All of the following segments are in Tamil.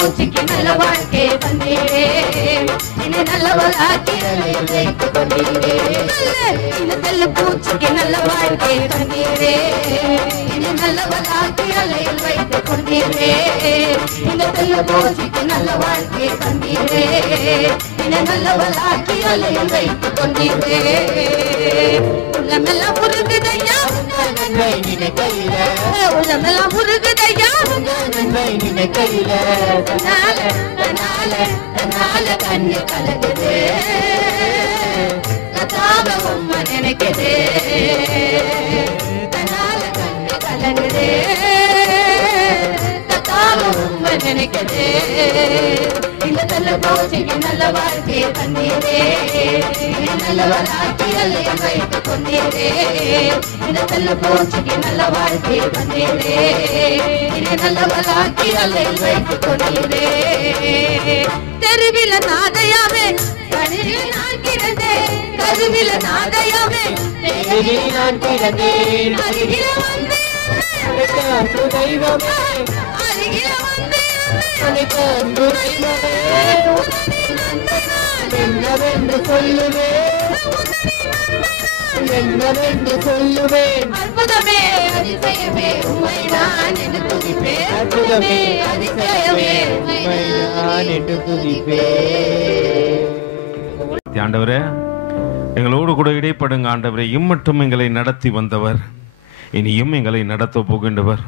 பூச்சிக்கு நல்ல வாழ்க்கை தந்தீரே, என்னை நல்லவளாக்கி அலையில் வைத்துக் கொண்டீரே. இந்த தெல்ல பூச்சிக்கு நல்ல வாழ்க்கை தந்தீரே, என்னை நல்லவளாக்கி அலையில் வைத்துக் கொண்டீரே. இந்த தெல்ல பூச்சிக்கு நல்ல வாழ்க்கை தந்தீரே, என்னை நல்லவளாக்கி அலையில் வைத்துக் கொண்டீரே. உள்ளமெல்லாம் முருகுதையா நன்மை நினைக்கையில, உள்ளமெல்லாம் முருகுதையா நன்மை நினைக்கையில, தன்னால கண்ணு கலகுது, கதாப உம்மை நினைக்குது, தன்னால கண்ணு கலகுது, கதாப உம்மை நினைக்குது. இந்த நல்ல பூச்சிக்கு நல்ல வாழ்க்கை தந்தீரே, நல்லவளாக்கி அலையில் வைத்துக் கொண்டீரே. இந்த நல்ல பூச்சிக்கு நல்ல வாழ்க்கை தந்தீரே, நல்லவளாக்கி அலையில் வைத்துக் கொண்டீரே. தெருவில நாதையாவே கருவில நான் கிடந்தேன், கருவில நாதையாவே தெருவில் நான் கிடந்தேன். அருகில வந்தேன் தெய்வமே, அருகில வந்தேன் என்னவென்று சொல்லுவேன், என்னவென்று சொல்லுவேன். அற்புதமே அதிசயமே உம்மை நான் என்று துதிப்பேன், அற்புதமே அதிசயமே உம்மை நான் என்று துதிப்பேன். ஆண்டவரே, எங்களோடு கூட இடைப்படுங்க ஆண்டவரே. இம்மட்டும் எங்களை நடத்தி வந்தவர், இனியும் எங்களை நடத்த போகின்றவர்.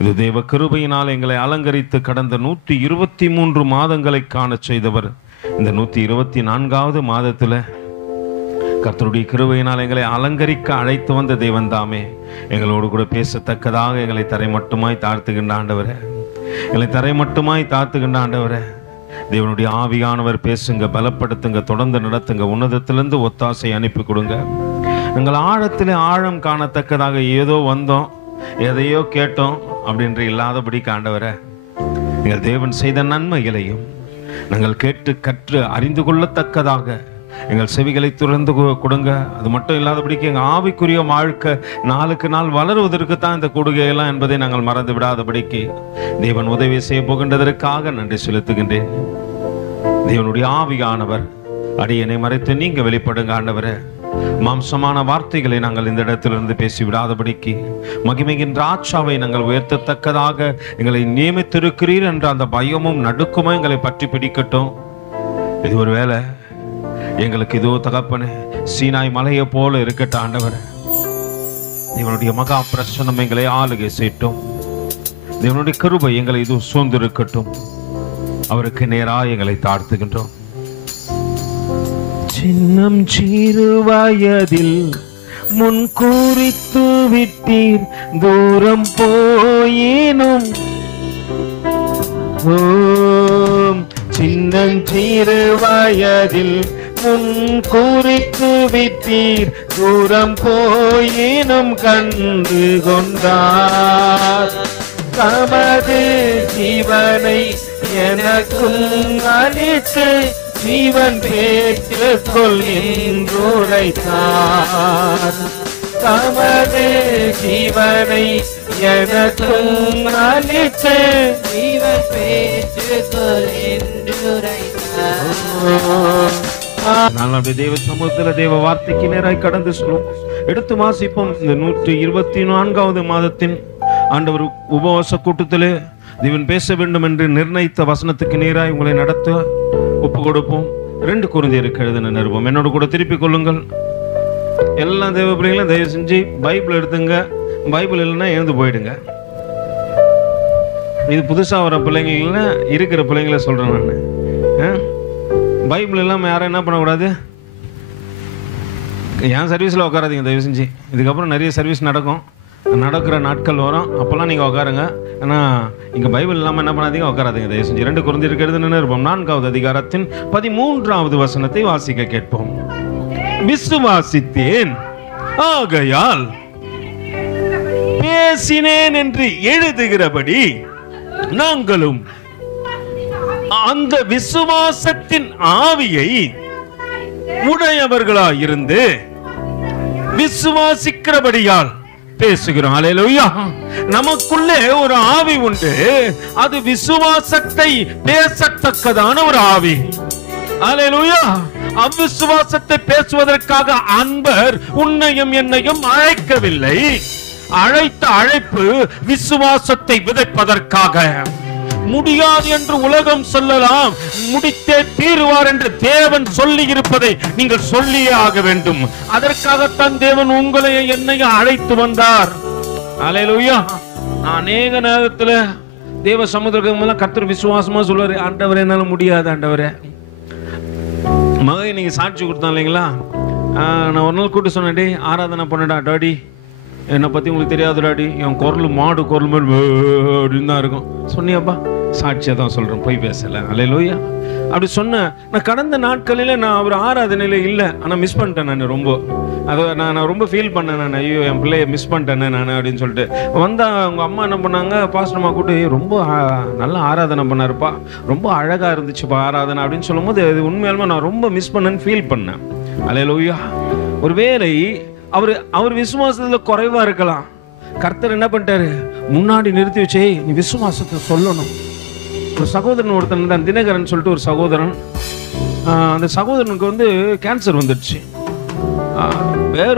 இது தேவ கிருபையினால் எங்களை அலங்கரித்து கடந்த 123 மாதங்களை காண செய்தவர். இந்த 124வது மாதத்தில் கர்த்தருடைய கிருபையினால் எங்களை அலங்கரிக்க அழைத்து வந்த தேவன் தாமே எங்களோடு கூட பேசத்தக்கதாக எங்களை தரை மட்டுமாய் தாழ்த்துகின்ற ஆண்டவரே, எங்களை தரை மட்டுமாய் தாழ்த்துகின்ற ஆண்டவரே. தேவனுடைய ஆவியானவர் பேசுங்க, பலப்படுத்துங்க, தொடர்ந்து நடத்துங்க, உன்னதத்திலிருந்து ஒத்தாசை அனுப்பி கொடுங்க. எங்கள் ஆழத்திலே ஆழம் காணத்தக்கதாக ஏதோ வந்தோம், எதையோ கேட்டோம் அப்படின்ற இல்லாதபடி ஆண்டவரே, எங்கள் தேவன் செய்த நன்மைகளையும் நாங்கள் கேட்டு கற்று அறிந்து கொள்ளத்தக்கதாக எங்கள் செவிகளை துறந்து கொடுங்க. அது மட்டும் இல்லாதபடிக்கு எங்கள் ஆவிக்குரிய வாழ்க்கை நாளுக்கு நாள் வளருவதற்கு தான் இந்த கொடுகையெல்லாம் என்பதை நாங்கள் மறந்து விடாதபடிக்கு தேவன் உதவி செய்ய போகின்றதற்காக நன்றி செலுத்துகின்றேன். தேவனுடைய ஆவியானவர் அடியனை மறைத்து நீங்க வெளிப்படுங்க ஆண்டவரே. மாம்சமான வார்த்தைகளை நாங்கள் இந்த இடத்திலிருந்து பேசி விடாதபடிக்கு மகிமையின் ராட்சாவை நாங்கள் உயர்த்தத்தக்கதாக எங்களை நியமித்திருக்கிறீர் என்ற அந்த பயமும் நடுக்கமும் எங்களை பற்றி பிடிக்கட்டும். இது ஒரு வேளை எங்களுக்கு இதோ தகப்பனே சீனாய் மலையை போல இருக்கட்டும் ஆண்டவரே. தேவனுடைய மகா பிரசன்னம் எங்களை ஆளுகை செய்யட்டும். தேவனுடைய கிருபை எங்களை இது சூழ்ந்திருக்கட்டும். அவருக்கு நேராக எங்களை தாழ்த்துகின்றோம். சின்னம் சிறு வயதில் முன் குறித்து விட்டீர், தூரம் போயினும் சின்னம் சிறு வயதில் முன் குறித்து விட்டீர், தூரம் போயினும் கண்டு கொண்டார். தமது ஜீவனை எனக்கும் அளித்து ஜீவன் பெற்றுக் கொள்கின்றுரைத்தார். தமது ஜீவனை எனக்கும் அளித்து ஜீவன் பெற்றுக் கொள்கின்றுரைத்தார். தேவ சமூகத்தில் தேவ வார்த்தைக்கு நேராய் கடந்து சொல்லும். எடுத்து வாசிப்போம். இந்த 124வது மாதத்தின் ஆண்டவர் உபவாச கூட்டத்திலே தேவன் பேச வேண்டும் என்று நிர்ணயித்த வசனத்துக்கு நேராய் உங்களை நடத்த ஒப்பு கொடுப்போம். 2 கொரிந்தியருக்கு எழுதின நிருபம். என்னோட கூட திருப்பிக் கொள்ளுங்கள். எல்லா தேவ பிள்ளைங்களும் தயவு செஞ்சு பைபிள் எடுத்துங்க. பைபிள் இல்லைன்னா எழுந்து போயிடுங்க. இது புதுசாக வர பிள்ளைங்கள இருக்கிற பிள்ளைங்கள சொல்கிறேன் நான். பைபிள் இல்லாமல் யாரும் என்ன பண்ணக்கூடாது, என் சர்வீஸில் உட்காராதீங்க தயவு செஞ்சு. இதுக்கப்புறம் நிறைய சர்வீஸ் நடக்கிற நாட்கள் வரும், அப்போல்லாம் நீங்கள் உட்காருங்க. ஆனால் இங்கே பைபிள் இல்லாமல் என்ன பண்ணாதீங்க, உட்காராதீங்க தயவு செஞ்சு. 2 கொரிந்தியருக்கு எழுதின நிருபம் 4வது அதிகாரத்தின் 13வது வசனத்தை வாசிக்க கேட்போம். விசுவாசித்தேன் ஆகையால் பேசினேன் என்று எழுதுகிறபடி நாங்களும் அந்த விசுவாசத்தின் ஆவியை உடையவர்களாயிருந்து விசுவாசிக்கிறபடியால் பேசுகிறோம். அல்லேலூயா. நமக்குள்ளே ஒரு ஆவி உண்டு, அது விசுவாசத்தை பேசத்தக்கதான ஒரு ஆவி. அல்லேலூயா. அவிசுவாசத்தை பேசுவதற்காக அன்பர் உன்னையும் என்னையும் அழைக்கவில்லை. அழைத்த அழைப்பு விசுவாசத்தை விதைப்பதற்காக. முடியாது என்று உலகம் சொல்லலாம், முடித்தே தீருவார் என்று தேவன் சொல்லி இருப்பதை நீங்கள் சொல்லியே ஆக வேண்டும். அதற்காகத்தான் தேவன் உங்களை என்னையும் அழைத்து வந்தார். அல்லேலூயா. நான் அநேக நேரத்துல தேவ சமுத்திரத்துக்கு கர்த்தர் விசுவாசமா சொல்லுவாரு, ஆண்டவரே என்னால முடியாது ஆண்டவரே. மகன் நீங்க சாட்சி கொடுத்தான் இல்லைங்களா, நான் ஒரு நாள் கூட்டு சொன்னேன், டேய் ஆராதனை பண்ணடா டாடி, என்னை பத்தி உங்களுக்கு தெரியாது டாடி, என் குரல் மாடு குரல் மாதிரி அப்படின்னு தான் இருக்கும். சொன்னியாப்பா? சாட்சியா தான் சொல்றேன், போய் பேசல. அல்லேலூயா. அப்படி சொன்ன நான் கடந்த நாட்களில நான் ஒரு ஆராதனையில இல்லை, ஆனா மிஸ் பண்ணிட்டேன் நான் ரொம்ப. அதை நான் ரொம்ப ஃபீல் பண்ணேன் நான், ஐயோ என் பிள்ளைய மிஸ் பண்ணிட்டேன் நான் அப்படின்னு சொல்லிட்டு வந்தா அவங்க அம்மா என்ன பண்ணாங்க, பாஸ்டர்மா கூட்டு ரொம்ப நல்லா ஆராதனை பண்ணாருப்பா, ரொம்ப அழகா இருந்துச்சுப்பா ஆராதனை அப்படின்னு சொல்லும் போது அது உண்மையாலுமே நான் ரொம்ப மிஸ் பண்ணேன்னு ஃபீல் பண்ணேன். அல்லேலூயா. ஒருவேளை அவர் விசுவாசத்துல குறைவா இருக்கலாம். கர்த்தர் என்ன பண்ணிட்டாரு, முன்னாடி நிறுத்தி வச்சே நீ விசுவாசத்தை சொல்லணும். ஒரு சகோதரன் ஒருத்தன் தான், தினகரன் சொல்லிட்டு ஒரு சகோதரன். அந்த சகோதரனுக்கு கேன்சர் வந்துடுச்சு. வேற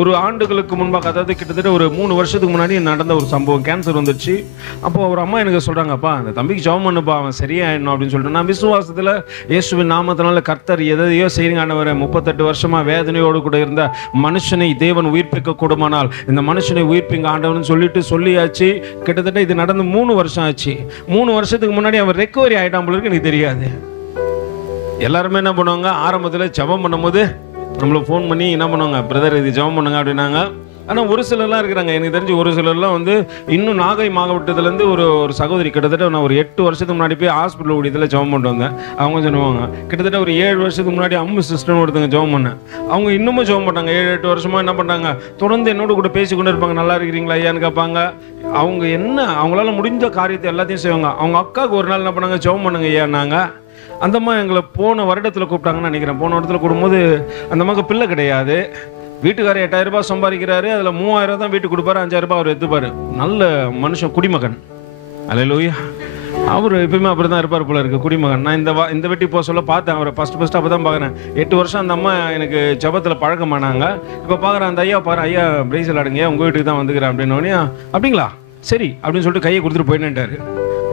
ஒரு ஆண்டுகளுக்கு முன்பாக, அதாவது கிட்டத்தட்ட ஒரு 3 வருஷத்துக்கு முன்னாடி நடந்த ஒரு சம்பவம். கேன்சர் வந்துடுச்சு. அப்போ ஒரு அம்மா எனக்கு சொல்றாங்கப்பா, அந்த தம்பிக்கு ஜெபம் பண்ணுப்பா, அவன் சரியாயிடணும் அப்படின்னு சொல்லிட்டு. நான் விசுவாசத்துல இயேசுவின் நாமத்தினால கர்த்தர் எதையோ செய்யுங்க ஆண்டவரே, 38 வருஷமா வேதனையோடு கூட இருந்த மனுஷனை தேவன் உயிர்ப்பிக்க கூடுமானால் இந்த மனுஷனை உயிர்ப்பிங்க ஆண்டவன் சொல்லியாச்சு. கிட்டத்தட்ட இது நடந்து 3 வருஷம் ஆச்சு. 3 வருஷத்துக்கு முன்னாடி அவன் ரெக்கவரி ஆயிட்டான் போல இருக்கு. எனக்கு தெரியாது. எல்லாருமே என்ன பண்ணுவாங்க, ஆரம்பத்துல ஜெபம் பண்ணும்போது நம்மளை ஃபோன் பண்ணி என்ன பண்ணுவாங்க, பிரதர் இது ஜெபம் பண்ணுங்க அப்படின்னாங்க. ஆனால் ஒரு சிலர்லாம் இருக்கிறாங்க, எனக்கு தெரிஞ்சு ஒரு சிலர்லாம் இன்னும் நாகை மாவட்டத்துலேருந்து ஒரு சகோதரி, கிட்டத்தட்ட நான் ஒரு 8 வருஷத்துக்கு முன்னாடி போய் ஹாஸ்பிட்டல் ஊழியத்தில் ஜெபம் பண்ணிட்டு வந்தேன். அவங்க சொல்லுவாங்க, கிட்டத்தட்ட ஒரு 7 வருஷத்துக்கு முன்னாடி அம்மு சிஸ்டர்னு ஒருத்தங்க ஜெபம் பண்ணேன். அவங்க இன்னமும் ஜெபம் பண்ணாங்க. 7-8 வருஷமா என்ன பண்ணாங்க, தொடர்ந்து என்னோட கூட பேசி கொண்டு இருப்பாங்க. நல்லா இருக்கிறீங்களா ஐயான்னு கேட்பாங்க. அவங்க அவங்களால முடிஞ்ச காரியத்தை எல்லாத்தையும் செய்வாங்க. அவங்க அக்காவுக்கு ஒரு நாள் என்ன பண்ணாங்க, ஜெபம் பண்ணுங்க ஐயான்னாங்க. அந்த அம்மா எங்களை போன வருடத்தில் கூப்பிட்டாங்கன்னு நினைக்கிறேன். போன வருடத்தில் கூடும்போது அந்த அம்மாவுக்கு பிள்ளை கிடையாது. வீட்டுக்காரர் 8,000 ரூபாய் சம்பாதிக்கிறாரு, அதில் 3,000 தான் வீட்டுக்கு கொடுப்பாரு, 5,000 ரூபாய் அவர் எடுத்துப்பாரு. நல்ல மனுஷன், குடிமகன். அல்லேலூயா. அவர் எப்பயுமே அப்படி தான் இருப்பார் போல இருக்கு, குடிமகன். நான் இந்த வெட்டி போக சொல்ல பார்த்தேன் அவரை ஃபர்ஸ்ட் அப்போ தான் பார்க்குறேன். 8 வருஷம் அந்த அம்மா எனக்கு ஜபத்தில் பழக்கமானாங்க. இப்போ பார்க்குறேன் அந்த ஐயா பாரு, ஐயா பிரைசல் ஆடுங்க, உங்கள் வீட்டுக்கு தான் வந்துக்கிறேன் அப்படின்னோடனே, அப்படிங்களா சரி அப்படின்னு சொல்லிட்டு கையை கொடுத்துட்டு போயிட்டாரு.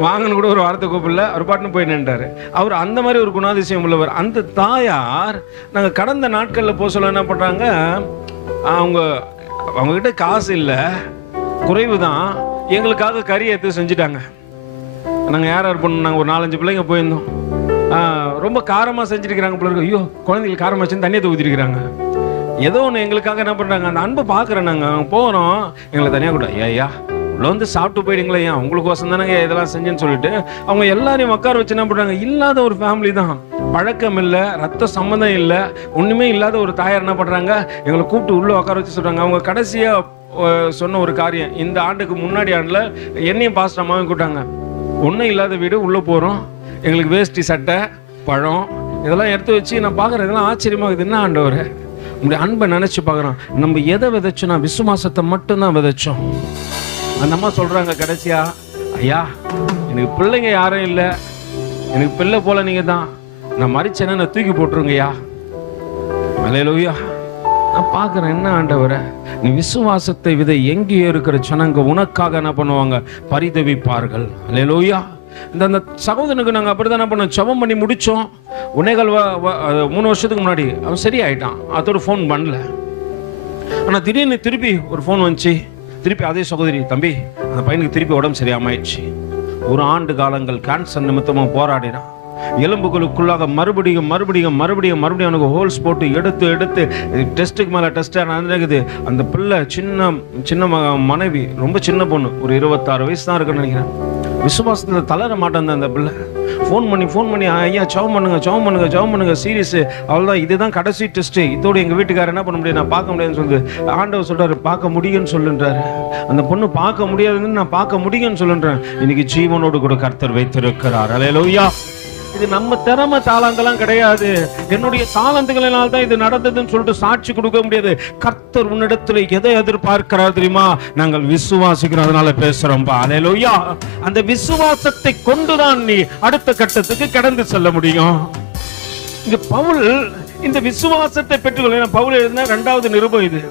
வாங்கன்னு கூட ஒரு வாரத்தை கூப்பிடல, அவர் பாட்டுன்னு போய் நின்றாரு. அவர் அந்த மாதிரி ஒரு குணாதிசயம் உள்ளவர். அந்த தாயார் நாங்கள் கடந்த நாட்களில் போக சொல்ல என்ன பண்ணுறாங்க, அவங்ககிட்ட காசு இல்லை, குறைவு தான், எங்களுக்காக கறி எடுத்து செஞ்சுட்டாங்க. நாங்கள் யார் பண்ணோம், நாங்கள் ஒரு 4-5 பிள்ளைங்க போயிருந்தோம். ரொம்ப காரமாக செஞ்சுருக்கிறாங்க பிள்ளைங்க. ஐயோ குழந்தைங்களுக்கு காரமாக வச்சு தண்ணியை ஊற்றிருக்கிறாங்க. ஏதோ ஒன்று எங்களுக்காக என்ன பண்ணுறாங்க, அந்த அன்பை பார்க்குறேன். நாங்கள் போகிறோம், எங்களை தனியாக கூட ஐயா உள்ள சாப்பிட்டு போயிடுங்களே, ஏன் உங்களுக்கு வசம் தானே இதெல்லாம் செஞ்சுன்னு சொல்லிட்டு அவங்க எல்லாரையும் உட்கார வச்சு என்ன பண்ணுறாங்க. இல்லாத ஒரு ஃபேமிலி தான், பழக்கம் இல்லை, ரத்த சம்மந்தம் இல்லை, ஒன்றுமே இல்லாத ஒரு தாயார் என்ன பண்ணுறாங்க, எங்களை கூப்பிட்டு உள்ளே உட்கார வச்சு சொல்கிறாங்க. அவங்க கடைசியாக சொன்ன ஒரு காரியம், இந்த ஆண்டுக்கு முன்னாடி ஆண்டில் என்னையும் பாஸ்டர் அம்மாவும் கூப்பிட்டாங்க. ஒன்றும் இல்லாத வீடு, உள்ளே போகிறோம், எங்களுக்கு வேஷ்டி சட்டை பழம் இதெல்லாம் எடுத்து வச்சு நான் பார்க்குறேன். இதெல்லாம் ஆச்சரியமாகுது. என்ன ஆண்டவர் உங்களுடைய அன்பை நினச்சி பார்க்குறோம். நம்ம எதை விதைச்சோன்னா விசுவாசத்தை மட்டும்தான் விதைச்சோம். அந்த அம்மா சொல்றாங்க கடைசியா, ஐயா எனக்கு பிள்ளைங்க யாரும் இல்லை, எனக்கு பிள்ளை போல நீங்க தான், நான் மறிச்சேன்னா நான் தூக்கி போட்டுருங்கய்யா. அல்லேலூயா. நான் பார்க்குறேன், என்ன ஆண்டவரே நீ விசுவாசத்தை விதை எங்கேயோ இருக்கிற ஜனங்க உனக்காக என்ன பண்ணுவாங்க, பரிதவிப்பார்கள். அல்லேலூயா. இந்த சகோதரனுக்கு நாங்கள் அப்படிதான் என்ன பண்ணோம், ஜெபம் பண்ணி முடித்தோம். 3 வருஷத்துக்கு முன்னாடி அவன் சரியாயிட்டான். அதோட ஃபோன் பண்ணல. ஆனால் திடீர்னு திருப்பி ஒரு ஃபோன் வந்துச்சு. திருப்பி அதே சகோதரி, தம்பி அந்த பையனுக்கு திருப்பி உடம்பு சரியாமாயிடுச்சு. 1 ஆண்டு காலங்கள் கேன்சர் நிமித்தமாக போராடினான். எலும்புகளுக்குள்ளாக மறுபடியும் அவனுக்கு ஹோல்ஸ் போட்டு எடுத்து டெஸ்ட்டுக்கு மேலே டெஸ்ட்டாக நடந்துக்குது. அந்த பிள்ளை சின்ன மனைவி, ரொம்ப சின்ன பொண்ணு, ஒரு 26 வயசு தான் இருக்குன்னு நினைக்கிறேன். விசுவாசத்தில் தளர மாட்டேன் அந்த பிள்ளை. ஃபோன் பண்ணி ஐயா ஜெபம் பண்ணுங்க சீரியஸ், அவ்வளோதான், இதுதான் கடைசி டெஸ்ட்டு, இதோடு எங்கள் வீட்டுக்காரர் என்ன பண்ண முடியும், நான் பார்க்க முடியாதுன்னு சொல்லுது. ஆண்டவர் சொல்கிறாரு பார்க்க முடியும்னு சொல்லுன்றாரு. அந்த பொண்ணு பார்க்க முடியாதுன்னு நான் பார்க்க முடியும்னு சொல்லுன்றேன். இன்னைக்கு ஜீவனோடு கூட கர்த்தர் வைத்திருக்கிறார். அல்லேலூயா. இது நம்ம திறமை தாளந்தெல்லாம் கிடையாது, என்னுடைய தாளந்துகளினால் தான் இது நடந்ததுன்னு சொல்லிட்டு சாட்சி கொடுக்க முடியாது. கர்த்தர் உன்னிடத்துல எதை எதிர்பார்க்கிறார் தெரியுமா? நாங்கள் விசுவாசிக்கிறோம், அதனால பேசுறோம்பா. அல்லேலூயா. அந்த விசுவாசத்தை கொண்டுதான் நீ அடுத்த கட்டத்துக்கு கடந்து செல்ல முடியும். இங்க பவுல் இந்த விசுவாசத்தை பெற்றுக்கொள்ள பவுல் எழுதின 2வது நிருபம் இது.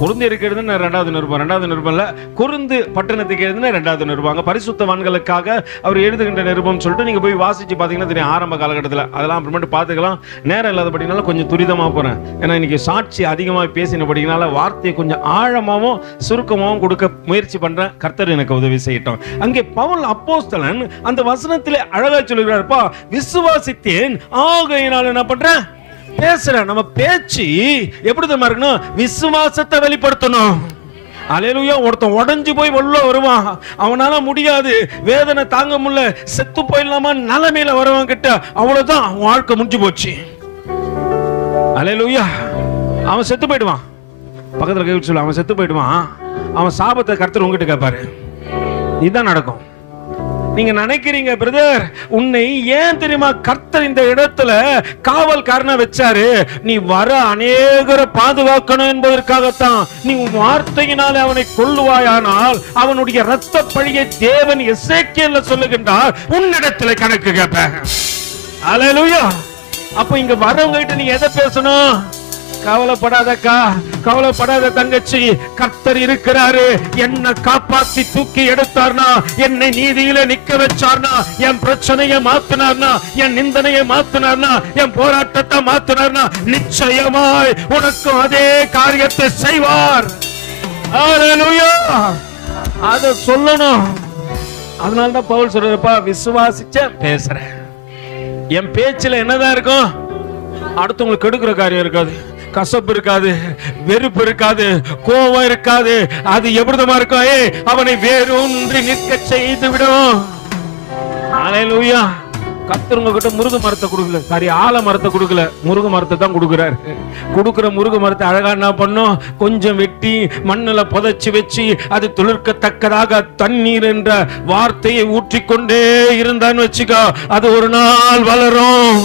கொரிந்தியருக்கு எழுதின 2வது நிருபம், 2வது நிருபம்ல கொரிந்து பட்டணத்துக்கு எழுதின 2வது நிருபம். அங்க பரிசுத்தவான்களுக்காக அவர் எழுதுகின்ற நிருபம் சொல்லிட்டு நீங்க போய் வாசிச்சு பாத்தீங்கன்னா தெரியும். ஆரம்ப காலகட்டத்தில் அதெல்லாம் அப்புறமேட்டு பார்த்துக்கலாம். நேரம் இல்லாதபடினால கொஞ்சம் துரிதமா போறேன். ஏன்னா இன்னைக்கு சாட்சி அதிகமாக பேசினபடினால வார்த்தையை கொஞ்சம் ஆழமாகவும் சுருக்கமாகவும் கொடுக்க முயற்சி பண்றேன். கர்த்தர் எனக்கு உதவி செய்யட்டும். அங்கே பவுல் அப்போஸ்தலன் அந்த வசனத்திலே அழகா சொல்லுகிறார்ப்பா, விசுவாசித்தேன் ஆகையினால் என்ன பண்றேன், பேசுறேன். நம்ம பேச்சு எப்படி தெரியுமா இருக்கணும்? விசுவாசத்தை வெளிப்படுத்தணும். அல்லேலூயா. ஒருத்தன் உடைஞ்சு போய் உள்ள வருவான், அவனால முடியாது, வேதனை தாங்க முடியல, செத்து போயிடலாமா நிலைமையில வருவான் கிட்ட, அவ்வளவுதான் வாழ்க்கை முடிஞ்சு போச்சு. அல்லேலூயா. அவன் செத்து போயிடுவான். பக்கத்துல கை சொல்லு, அவன் செத்து போயிடுவான். அவன் சாபத்தை கர்த்தர் உங்ககிட்ட கேட்பாரு. இதுதான் நடக்கும். நீங்க நினைக்கிறீங்க பிரதர், உன்னை ஏன் தெரியுமா கர்த்தர் இந்த இடத்துல காவல்காரனா வச்சாரு? நீ வர அநேகரை பாதுகாக்கணும் என்பதற்காகத்தான். நீ உன் வார்த்தையினாலே அவனை கொல்லுவாயானால் அவனுடைய இரத்த பழியை தேவன் எசேக்கியேல்ல சொல்லுகின்றார், உன்னிடத்துல கணக்கு கேட்ப. அல்லேலூயா. அப்ப இங்க வரவங்க கிட்ட நீ எதை பேசணும்? கவலைப்படாதக்கா, கவலைப்படாத தங்கச்சி, கர்த்தர் இருக்கிறாரு. என்ன காப்பாத்தி தூக்கி எடுத்தார்னா, என்னை நீதியில நிக்க வச்சார்னா, என் பிரச்சனையை மாத்தினார்னா, என் நிந்தனையை மாத்தினார்னா, என் போராட்டத்தை மாத்தினார்னா, நிச்சயமாய் உனக்கும் அதே காரியத்தை செய்வார். அல்லேலூயா. அத சொல்லணும். அதனாலதான் பவுல் சொல்றப்பா, விசுவாசிச்ச பேசுறேன். என் பேச்சுல என்னதான் இருக்கும்? அடுத்தவங்களுக்கு கெடுக்கிற காரியம் இருக்காது, கசப்பு இருக்காது, வெறுப்பு இருக்காது, கோபம் இருக்காது. அது எப்படிதமா இருக்கும்? அவனை வேறொன்றி நிற்க செய்து விடும். அல்லேலூயா. கர்த்தர் உங்ககிட்ட முருக மரத்தை கொடுக்கல, சாரி ஆல மரத்தை கொடுக்கல, முருக மரத்தை தான் கொடுக்கிறாரு. கொடுக்கிற முருக மரத்தை அழகா என்ன பண்ணும்? கொஞ்சம் வெட்டி மண்ணில புதைச்சு வச்சு அது துளிர்க்கத்தக்கதாக தண்ணீர் என்ற வார்த்தையை ஊற்றிக்கொண்டே இருந்தான்னு வச்சுக்கோ, அது ஒரு நாள் வளரும்.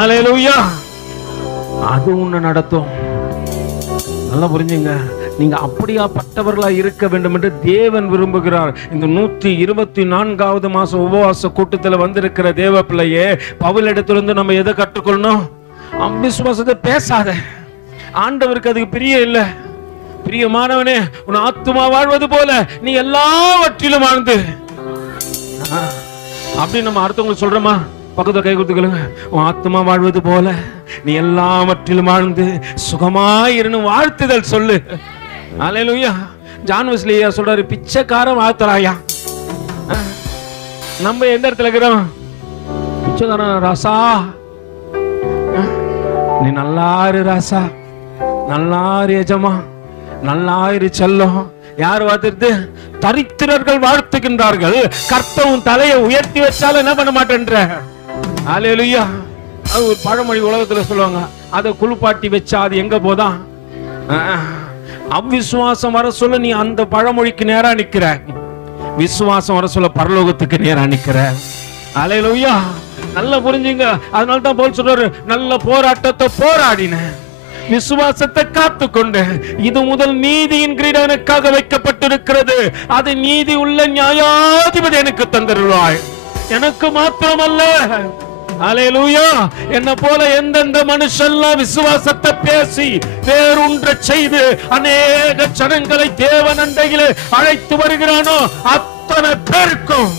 அல்லேலூயா. அது உன்னை நடத்தும். நல்லா புரிஞ்சுங்க. நீங்க அப்படியாப்பட்டவர்களா இருக்க வேண்டும் என்று தேவன் விரும்புகிறார். இந்த 124வது மாசம் உபவாச கூட்டத்தில் வந்திருக்கிற தேவ பிள்ளையே, பவுலிடத்திலிருந்து நம்ம எதை கற்றுக்கொள்ளணும்? அவிசுவாசத்தை பேசாத. ஆண்டவருக்கு அதுக்கு பிரிய இல்லை. பிரியமானவனே, உன் ஆத்துமா வாழ்வது போல நீ எல்லாவற்றிலும் வாழ்ந்து, அப்படி நம்ம அடுத்தவங்களுக்கு சொல்றோமா? பக்கத்துல கை கொடுத்துக்கலுங்க. உன் ஆத்மா வாழ்வது போல நீ எல்லாவற்றிலும் வாழ்ந்து சுகமாயிருந்து வாழ்த்துதல் சொல்லு. அல்லேலூயா. ஜான் வெஸ்லி சொல்றாரு, பிச்சைக்காரன் வாழ்த்தலாயா. நம்ம எந்த இடத்துல இருக்கிறோம்? பிச்சைக்காரன் ராசா, நீ நல்லாரு ராசா, நல்லாரு எஜமா, நல்லாரு செல்லம். யார் வாழ்த்துறது? தரித்திரர்கள் வாழ்த்துகின்றார்கள். கர்த்தரும் தலையை உயர்த்தி வச்சாலும் என்ன பண்ண மாட்டேன்ற. அல்லேலூயா. அது ஒரு பழமொழி உலகத்துல சொல்லுவாங்க, அதை குளிப்பாட்டி வச்சா அது எங்க போதா? அவ்விசுவாசம் வர சொல்ல நீ அந்த பழமொழிக்கு நேரா நிக்கிற, விசுவாசம் வர சொல்ல பரலோகத்துக்கு நேரா நிக்கிற. அல்லேலூயா. நல்லா புரிஞ்சுங்க. அதனால தான் பவுல் சொல்றாரு, நல்ல போராட்டத்தை போராடின, விசுவாசத்தை காத்துக்கொண்டு, இது முதல் நீதியின் கிரீடம் எனக்காக வைக்கப்பட்டிருக்கிறது, அது நீதி உள்ள நியாயாதிபதி எனக்கு தந்தருள்வாய். எனக்கு மாத்திரமல்ல. அல்லேலூயா. என்ன போல எந்தெந்த மனுஷெல்லாம் விசுவாசத்தை பேசி வேறொன்றை செய்து அநேக ஜனங்களை தேவன் அண்டையிலே அழைத்து வருகிறானோ அத்தனை பேருக்கும்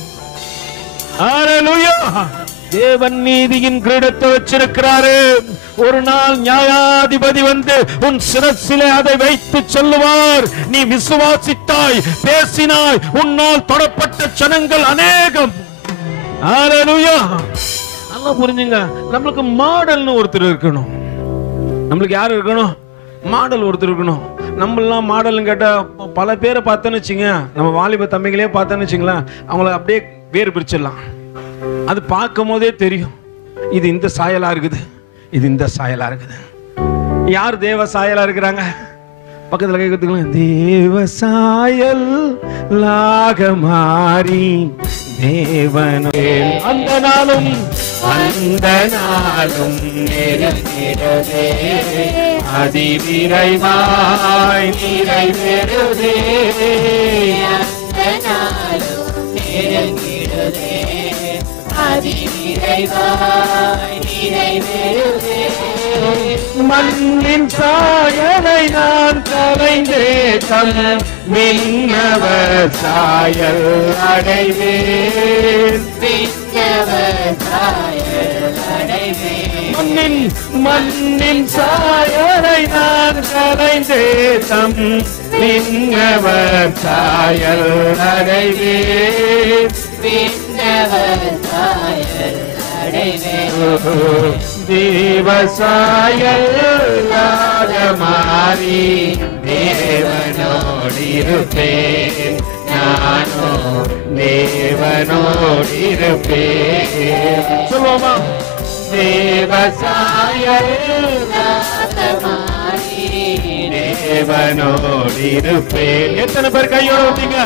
அல்லேலூயா தேவன் நீதியின் கிரீடத்தை வச்சிருக்கிறாரு. ஒரு நாள் நியாயாதிபதி வந்து உன் சிரசிலே அதை வைத்து சொல்லுவார், நீ விசுவாசித்தாய், பேசினாய், உன்னால் தொடப்பட்ட ஜனங்கள் அநேகம். அல்லேலூயா. நல்லா புரிஞ்சுங்க. நம்மளுக்கு மாடல்னு ஒருத்தர் இருக்கணும். நம்மளுக்கு யார் இருக்கணும்? மாடல் ஒருத்தர் இருக்கணும். நம்மளாம் மாடல்னு கேட்டா பல பேரை பார்த்தோன்னு வச்சுங்க, நம்ம வாலிப தம்பிகளே பார்த்தோன்னு வச்சுங்களேன், அவங்கள அப்படியே வேறு பிரிச்சிடலாம். அது பார்க்கும் போதே தெரியும், இது இந்த சாயலா இருக்குது, இது இந்த சாயலா இருக்குது. யார் தேவ சாயலா இருக்கிறாங்க? பக்கத்துல கை கொடுத்துக்கலாம். தேவ சாயல் லாக மாறி தேவனே அந்த நாளும் நெருங்கிடவே அதிவிரைவாய் நிறைவேறுதே. அந்த நாளும் நெருங்கிடவே அதிவிரைவாய் நிறைவேறுதே. மண்ணின் சாயலை நான் கலைந்தே தம் விண்ணவர் சாயல் அடைவேன். மண்ணின் சாயலை நான் கலைந்தே தம் விண்ணவர் சாயல் அடைவேன். தேவசாயல் மாறி தேவனோடிருப்பேன். நானோ தேவனோடிருப்பேன். சொல்லுவோமா? தேவசாயல் தேவனோடிருப்பேன். எத்தனை பேர் கையோட வந்தீங்க?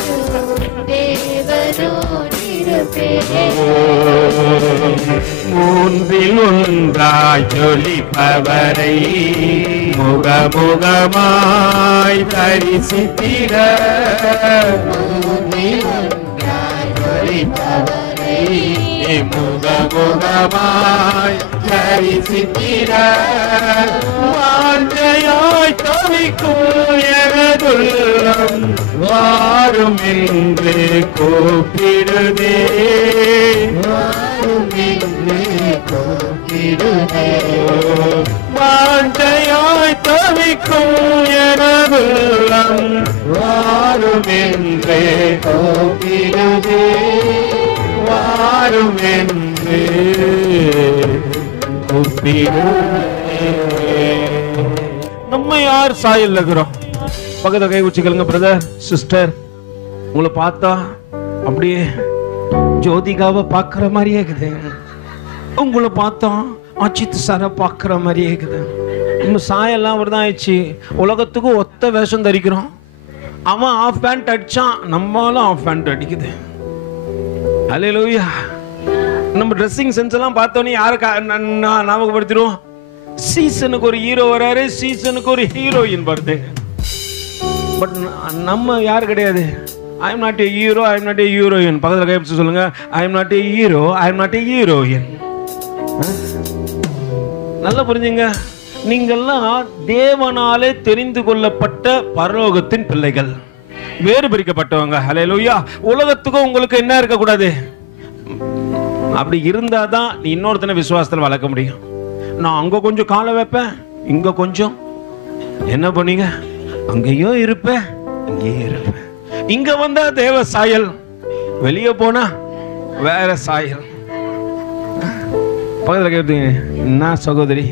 மூன்றில் ஒன்றாய் ஜொலிப்பவரை முகமுகமாய் தரிசித்திட. முகமுகமாய் தரிசித்திட வாஞ்சையாய் தவிக்கும் எனதுள்ளம் வாரும் என்று கூப்பிடுதே. வாஞ்சையாய் தவிக்கும் எனதுள்ளம் வாரும் என்று கூப்பிடுதே. வாரும் என்று நம்ம யார் சாயல் இருக்கிறோம்? பக்கத்துல கை வச்சுக்கலுங்க. பிரதர் சிஸ்டர், உங்களை பார்த்தா அப்படியே ஜோதிகாவை பாக்குற மாதிரியே இருக்குது. உங்களை பார்த்தா அஜித் சாரை பாக்குற மாதிரியே இருக்குது. நம்ம சாயெல்லாம் அப்படிதான் ஆயிடுச்சு. உலகத்துக்கு ஒத்த வேஷம் தரிக்கிறோம். அவன் ஆஃப் பேண்ட் அடிச்சான், நம்மளும் ஆஃப் பேண்ட் அடிக்குது. அல்லேலூயா. நம்ம ட்ரெஸ்ஸிங் சென்ஸ் எல்லாம் பார்த்தோன்னே யாருக்கு ஞாபகப்படுத்திடுவோம்? சீசனுக்கு ஒரு ஹீரோ வராரு, சீசனுக்கு ஒரு ஹீரோயின் வருது. பட் நம்ம யாரு கிடையாது. ஐ am not a hero, I am not a heroine. பக்கத்தில் கை பிடிச்சு சொல்லுங்க, ஐ am not a hero, I am not a heroine. நல்லா புரிஞ்சுங்க. நீங்கள்லாம் தேவனாலே தெரிந்து கொள்ளப்பட்ட பரலோகத்தின் பிள்ளைகள், வேறு பிரிக்கப்பட்டவங்க. ஹல்லேலூயா. உலகத்துக்கும் உங்களுக்கு என்ன இருக்கக்கூடாது? அப்படி இருந்தாதான் நீ இன்னொருத்தனை விசுவாசத்தில் வளர்க்க முடியும். நான் அங்க கொஞ்சம் காலை வைப்பேன், இங்க கொஞ்சம் என்ன பண்ணீங்க, அங்கேயோ இருப்பேன், இங்கேயே இருப்பேன். இங்க வந்தா தேவ சாயல், வெளியே போனா வேற சாயல். பக்கத்தில் கேட்டீங்க, என்ன சகோதரி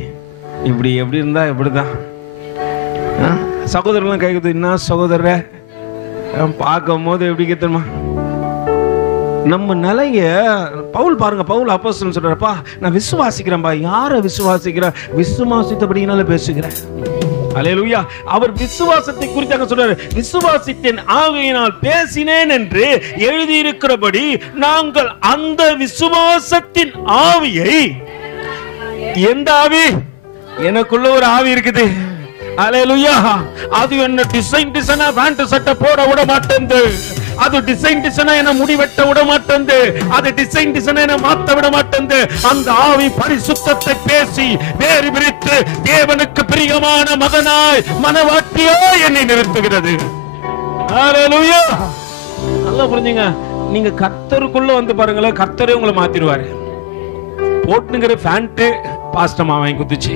இப்படி எப்படி இருந்தா எப்படிதான்? சகோதரர்லாம் கேட்குது, என்ன சகோதர பார்க்கும் போது எப்படி கேட்குமா? நம்ம நிலைய பவுல் பாருங்க. பவுல் அப்போஸ்தலன் சொல்றாருப்பா, நான் விசுவாசிக்கிறேன்பா. யாரை விசுவாசிக்கிற? விசுவாசித்தபடினால பேசுகிறேன். அல்லேலூயா. அவர் விசுவாசத்தை குறித்து அங்க சொல்றாரு, விசுவாசித்தேன் ஆகையினால் பேசினேன் என்று எழுதியிருக்கிறபடி நாங்கள் அந்த விசுவாசத்தின் ஆவியை, எந்த ஆவி? எனக்குள்ள ஒரு ஆவி இருக்குது. அல்லேலூயா. அது என்ன டிசைனா பேண்ட் சட்டை போட விட மாட்டேங்குது. அது டிசைனா என்ன முடி வெட்ட விட மாட்டேங்குது. அது டிசைனா என்ன மாத்த விட மாட்டேங்குது. அந்த ஆவி பரிசுத்தத்தை பேசி வேறு பிரித்து தேவனுக்கு பிரியமான மகனாய் மனவாட்டியாய் என்னை நிறுத்துகிறது. அல்லேலூயா. நல்லா புரிஞ்சுங்க. நீங்க கர்த்தருக்குள்ள வந்து பாருங்களேன், கர்த்தரே உங்களை மாத்திடுவாரு. போட்டுங்கிற பேண்ட் பாஸ்டமா வாங்கி குத்துச்சு,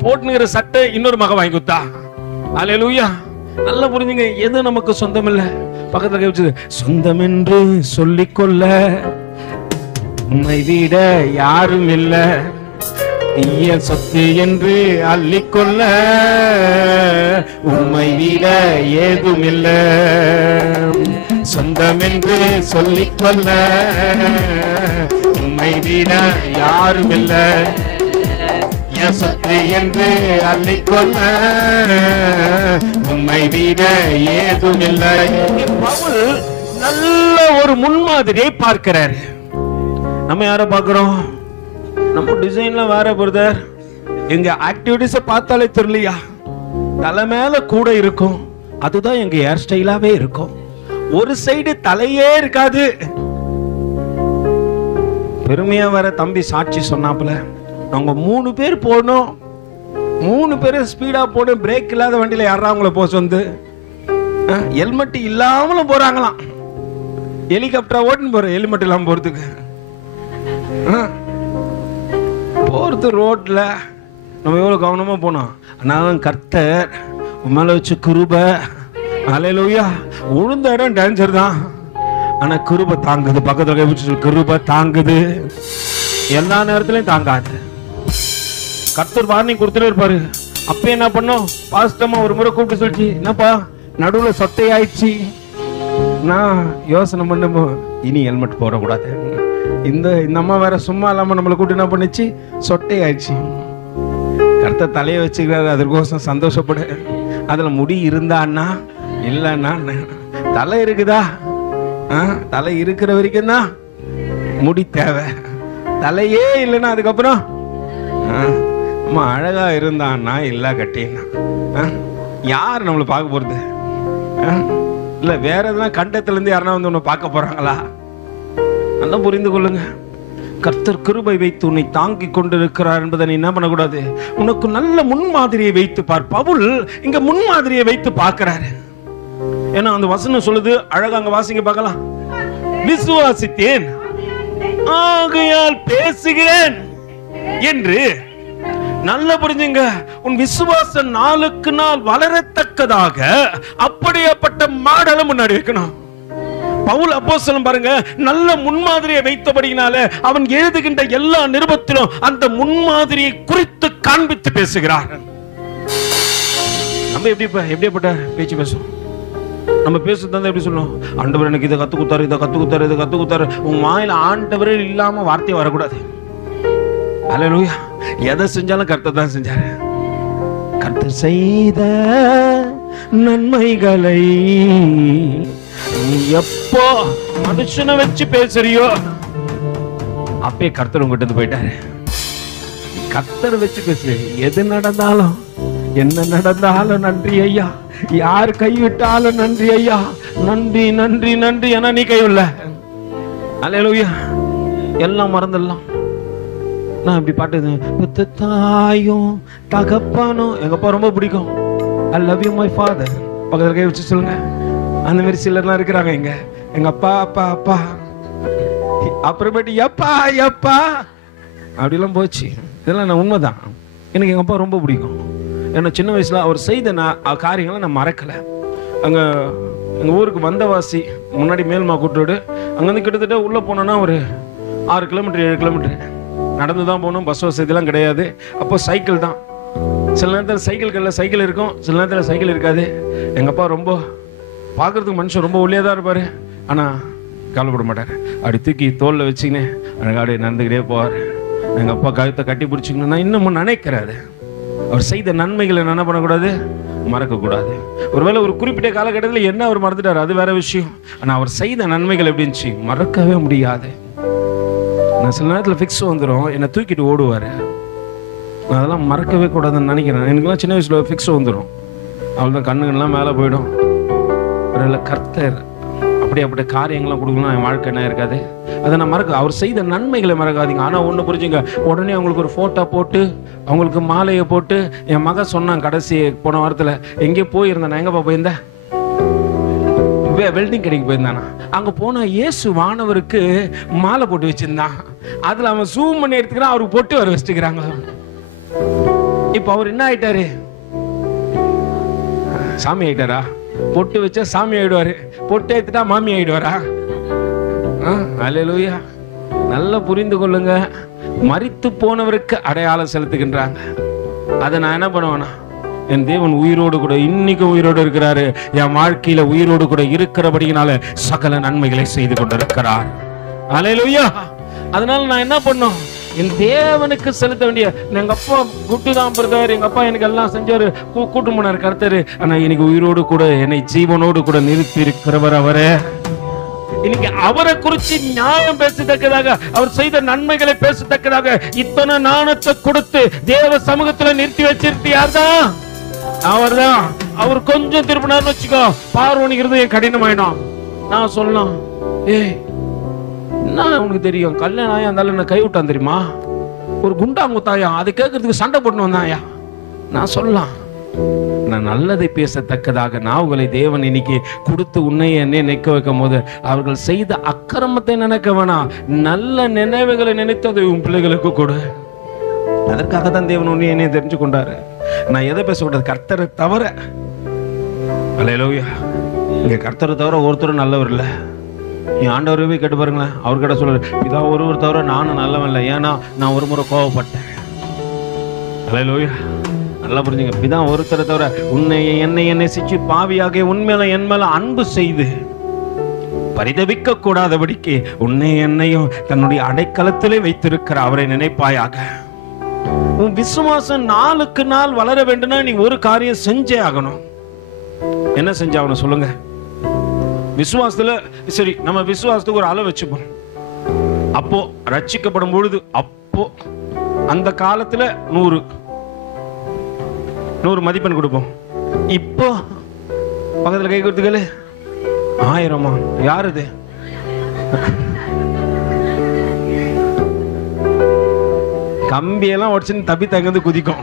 போட்டுங்கிற சட்டை இன்னொரு மக வாங்கி குத்தா. அல்லேலூயா. நல்லா புரிஞ்சுங்க. எது நமக்கு சொந்தம் இல்ல? பக்கத்துல கை வச்சது, சொந்தம் என்று சொல்லிக்கொள்ள உம்மை விட யாரும் இல்ல, இயல் சொத்து என்று அள்ளிக்கொள்ள உம்மை விட ஏதும் இல்ல. சொந்தம் என்று சொல்லிக்கொள்ள உம்மை விட யாரும் இல்ல, சொத்து என்று அள்ளிக்கொள்ள உம்மை விட ஒன்றும் இல்லை. பவுல் நல்ல ஒரு முன்மாதிரியை பார்க்கிறாரு. நம்ம யார பார்க்கிறோம்? நம்ம டிசைன்ல வேற பிரதர். எங்க ஆக்டிவிட்டிஸ பார்த்தாலே தெரியலையா? தலை மேல கூட இருக்கும், அதுதான் எங்க ஹேர் ஸ்டைலாவே இருக்கும். ஒரு சைடு தலையே இருக்காது. பெருமையா வர தம்பி சாட்சி சொன்னாப்புல, நாங்க 3 பேர் போனோம், 3 பேரும் ஸ்பீடா போன, பிரேக் இல்லாத வண்டியில யாரா அவங்கள போக வந்து ஹெல்மெட் இல்லாமலும் போறாங்களாம். ஹெலிகாப்டர் ஓட்டுன்னு போற, ஹெல்மெட் இல்லாம போறதுக்கு போறது ரோட்ல நம்ம எவ்வளவு கவனமா போனோம். ஆனாலும் கர்த்தர் மேல வச்சு கிருபை, அல்லேலூயா. உழுந்த இடம் டேஞ்சர் தான், ஆனா கிருபை தாங்குது. பக்கத்துல கிருபை தாங்குது, எல்லா நேரத்திலையும் தாங்காது. கர்த்தர் வார்னிங் கொடுத்துட்டே இருப்பாரு. அப்ப என்ன பண்ணோம்? பாஸ்டமா ஒரு முறை கூப்பிட்டு சொல்லிச்சு, என்னப்பா நடுவுல சொத்தையாயிடுச்சு. நான் யோசனை பண்ணுமோ, இனி ஹெல்மெட் போடக்கூடாது. இந்த அம்மா வேற சும்மா இல்லாம நம்மளை கூப்பிட்டு என்ன பண்ணிச்சு, சொட்டை ஆயிடுச்சு. கர்த்தர் தலையை வச்சுக்கிறாரு, அதற்கோசம் சந்தோஷப்படு. அதுல முடி இருந்தான்னா இல்லன்னா, தலை இருக்குதா? தலை இருக்கிற வரைக்கும் தான் முடி தேவை. தலையே இல்லைன்னா அதுக்கப்புறம் அழகா இருந்தான்னா இல்ல கட்டினா யார் நம்மளை பார்க்க போறது? இல்ல வேற எதுனா கண்டத்துல இருந்து யாருன்னா வந்து உன்னை பார்க்க போறாங்களா? நல்லா புரிந்து கொள்ளுங்க. கர்த்தர் கிருபை வைத்து உன்னை தாங்கி கொண்டிருக்கிறார் என்பதை நீ என்ன பண்ணக்கூடாது? உனக்கு நல்ல முன்மாதிரியை வைத்து பார். பவுல் இங்க முன்மாதிரியை வைத்து பார்க்கிறாரு. ஏன்னா அந்த வசனம் சொல்லுது, அழகா அங்க வாசிங்க பார்க்கலாம். விசுவாசித்தேன் ஆகையால் பேசுகிறேன் என்று. நல்ல புரிஞ்சுங்க, உன் விசுவாசம் நாளுக்கு நாள் வளரத்தக்கதாக அப்படியேப்பட்ட மாடலை முன்னாடி வைக்கணும். பவுல் அப்போஸ்தலன் பாருங்க, நல்ல முன்மாதிரியை வைத்தபடியினால அவன் எழுதுகின்ற எல்லா நிருபத்திலும் அந்த முன்மாதிரியை குறித்து காண்பித்து பேசுகிறார். நம்ம எப்படிப்பட்ட பேச்சு பேசும்? நம்ம பேசுறது எப்படி சொல்லணும்? ஆண்டவர் எனக்கு இதை கத்து கொடுத்தாரு, இதை கத்து கொடுத்தாரு, இதை கத்து கொடுத்தாரு. உங்க வாயில ஆண்டவரே இல்லாம வார்த்தை வரக்கூடாது. அல்லேலூயா. எதை செஞ்சாலும் கர்த்தர் தான் செஞ்சாரு. கர்த்தர் செய்த நன்மைகளை நீ எப்போ மனுஷனை வச்சு பேசுறியோ அப்பே கர்த்தர் உங்ககிட்ட போயிட்டாரு. கர்த்தர் வச்சு பேசு. எது நடந்தாலும் என்ன நடந்தாலும் நன்றி ஐயா, யார் கைவிட்டாலும் நன்றி ஐயா, நன்றி நன்றி நன்றி. ஏன்னா நீ கைவில்ல. அல்லேலூயா. எல்லாம் மறந்துடலாம். நான் இப்படி பாட்டு, தாயும் தகப்பானும் எங்க அப்பா ரொம்ப பிடிக்கும். I love you my father. பக்கத்துல கை வச்சு சொல்லுங்க. அந்த மாதிரி சிலர்லாம் இருக்கிறாங்க. எங்க அப்பா அப்பா அப்பா, அப்புறமேட்டு எப்பா எப்பா அப்படிலாம் போச்சு. இதெல்லாம் நான் உண்மைதான். எனக்கு எங்க அப்பா ரொம்ப பிடிக்கும். ஏன்னா சின்ன வயசுல அவர் செய்த காரியங்களை நான் மறக்கல. அங்க எங்க ஊருக்கு வந்தவாசி முன்னாடி மேல்மா கூட்டோடு அங்கிருந்து கிட்டத்தட்ட உள்ள போனோன்னா ஒரு 6 கிலோமீட்டர் 7 கிலோமீட்டர் நடந்து தான் போகணும். பஸ் வசதிலாம் கிடையாது. அப்போ சைக்கிள் தான். சில நேரத்தில் சைக்கிள் இருக்கும், சில நேரத்தில் சைக்கிள் இருக்காது. எங்கள் அப்பா ரொம்ப பார்க்குறதுக்கு மனுஷன் ரொம்ப ஒல்லியாக தான் இருப்பார், ஆனால் கவலைப்பட மாட்டார். அப்படி தூக்கி தோளில் வச்சுக்கினே எனக்கு அப்படியே நடந்துக்கிட்டே போவார். எங்கள் அப்பா கழுத்தை கட்டி பிடிச்சிக்கணும். நான் இன்னமும் நினைக்கிறாரு. அவர் செய்த நன்மைகளை என்ன பண்ணக்கூடாது, மறக்கக்கூடாது. ஒருவேளை ஒரு குறிப்பிட்ட காலகட்டத்தில் என்ன அவர் மறந்துட்டார், அது வேற விஷயம். ஆனால் அவர் செய்த நன்மைகள் எப்படி இருந்துச்சு, மறக்கவே முடியாது. நான் சில நேரத்தில் ஃபிக்ஸ் வந்துடும், என்னை தூக்கிட்டு ஓடுவார். நான் அதெல்லாம் மறக்கவே கூடாதுன்னு நினைக்கிறேன். எனக்குலாம் சின்ன வயசில் ஃபிக்ஸ் வந்துடும். அவள் தான் கண்ணுங்கள்லாம் மேலே போயிடும். ஒரு கர்த்தர் அப்படி காரியங்கள்லாம் கொடுக்கணும், என் வாழ்க்கை என்ன இருக்காது. அதை நான் மறக்க, அவர் செய்த நன்மைகளை மறக்காதீங்க. ஆனால் ஒன்று புரிஞ்சுங்க, உடனே அவங்களுக்கு ஒரு ஃபோட்டோ போட்டு அவங்களுக்கு மாலையை போட்டு, என் மகன் சொன்னான் கடைசி போன வாரத்தில் எங்கேயோ போயிருந்தேன். நான் எங்கேப்பா போயிருந்தேன், வெல்டிங் கடைக்கு போயிருந்தானா. அங்கே போனால் இயேசு வானவருக்கு மாலை போட்டு வச்சிருந்தான். அதில் அவன் ஜூம் பண்ணி எடுத்துக்கிறான், அவருக்கு பொட்டு வர வச்சுக்கிறாங்க. இப்போ அவர் என்ன ஆயிட்டாரு, சாமி ஆயிட்டாரா? பொட்டு வச்சா சாமி ஆயிடுவாரு, பொட்டு எடுத்துட்டா மாமி ஆயிடுவாரா? அல்லேலூயா. நல்லா புரிந்து கொள்ளுங்க. மரித்து போனவருக்கு அடையாளம் செலுத்துகின்றாங்க. அதை நான் என்ன பண்ணுவேன்னா, என் தேவன் உயிரோடு கூட இன்னைக்கு உயிரோடு இருக்கிறாரு. என் வாழ்க்கையில உயிரோடு கூட இருக்கிறபடியினால சகல நன்மைகளை செய்து கொண்டிருக்கிறார். அல்லேலூயா. அதனால நான் என்ன பண்ணும், என் தேவனுக்கு செலுத்த வேண்டிய. எங்க அப்பா குட்டு தான் பிரதர், எங்க அப்பா எனக்கு எல்லாம் செஞ்சாரு, கூட்டு போனாரு கர்த்தரு. ஆனா இன்னைக்கு உயிரோடு கூட என்னை ஜீவனோடு கூட நிறுத்தி இருக்கிறவர் அவரே. இன்னைக்கு அவரை குறிச்சு நியாயம் பேசத்தக்கதாக, அவர் செய்த நன்மைகளை பேசத்தக்கதாக இத்தனை நாணத்தை கொடுத்து தேவ சமூகத்துல நிறுத்தி வச்சிருக்க யார்தான்? அவர்தான். அவர் கொஞ்சம் திருப்பினார்னு வச்சுக்கோ, பார்வனிக்கிறது என் கடினமாயிடும். நான் சொல்லலாம், ஏய் என்ன உனக்கு தெரியும், கல்யாணம் ஆயா இருந்தாலும் என்ன கைவிட்டான் தெரியுமா, ஒரு குண்டா முத்தாயா, அதை கேட்கறதுக்கு சண்டை போட்டு வந்தாயா. நான் சொல்லலாம், நான் நல்லதை பேசத்தக்கதாக நான் உங்களை தேவன் இன்னைக்கு கொடுத்து உன்னை என்னை நிற்க வைக்கும் போது அவர்கள் செய்த அக்கிரமத்தை நினைக்க வேணாம், நல்ல நினைவுகளை நினைத்தது உன் பிள்ளைகளுக்கு கொடு. அதற்காக தான் தேவன் உன்னை என்னை தெரிஞ்சு கொண்டாரு. நான் எதை பேசக்கூடாது, கர்த்தரை தவிர. அல்லேலூயா. இங்க கர்த்தரை தவிர ஒருத்தரும் நல்லவர் இல்லை. நீ ஆண்டவரவே கேட்டு பாருங்களேன், அவர்கிட்ட சொல்ல, இதா ஒருவர் தவிர நானும் நல்லவன் இல்லை, ஏன்னா நான் ஒரு முறை கோவப்பட்டேன். அல்லேலூயா. நல்லா புரிஞ்சுங்க, பிதா ஒருத்தரை தவிர உன்னை என்னை நேசிச்சு பாவியாக உண்மையில என் மேல அன்பு செய்து பரிதவிக்க கூடாதபடிக்கு உன்னை என்னையும் தன்னுடைய அடைக்கலத்திலே வைத்திருக்கிற அவரை நினைப்பாயாக. உன் விசுவாசம் நாளுக்கு நாள் வளர வேண்டும்னா நீ ஒரு காரியம் செஞ்சே ஆகணும். என்ன செஞ்சாகணும் சொல்லுங்க? விசுவாசத்துல சரி, நம்ம விசுவாசத்துக்கு ஒரு அளவு வச்சுப்போம். அப்போ ரட்சிக்கப்படும் பொழுது அப்போ அந்த காலத்துல 100 மதிப்பெண் கொடுப்போம். இப்போ பக்கத்துல கை கொடுத்துக்கல 1000மா? யாரு இது? கம்பியெல்லாம் உடச்சுன்னு தப்பி தங்கந்து குதிக்கும்.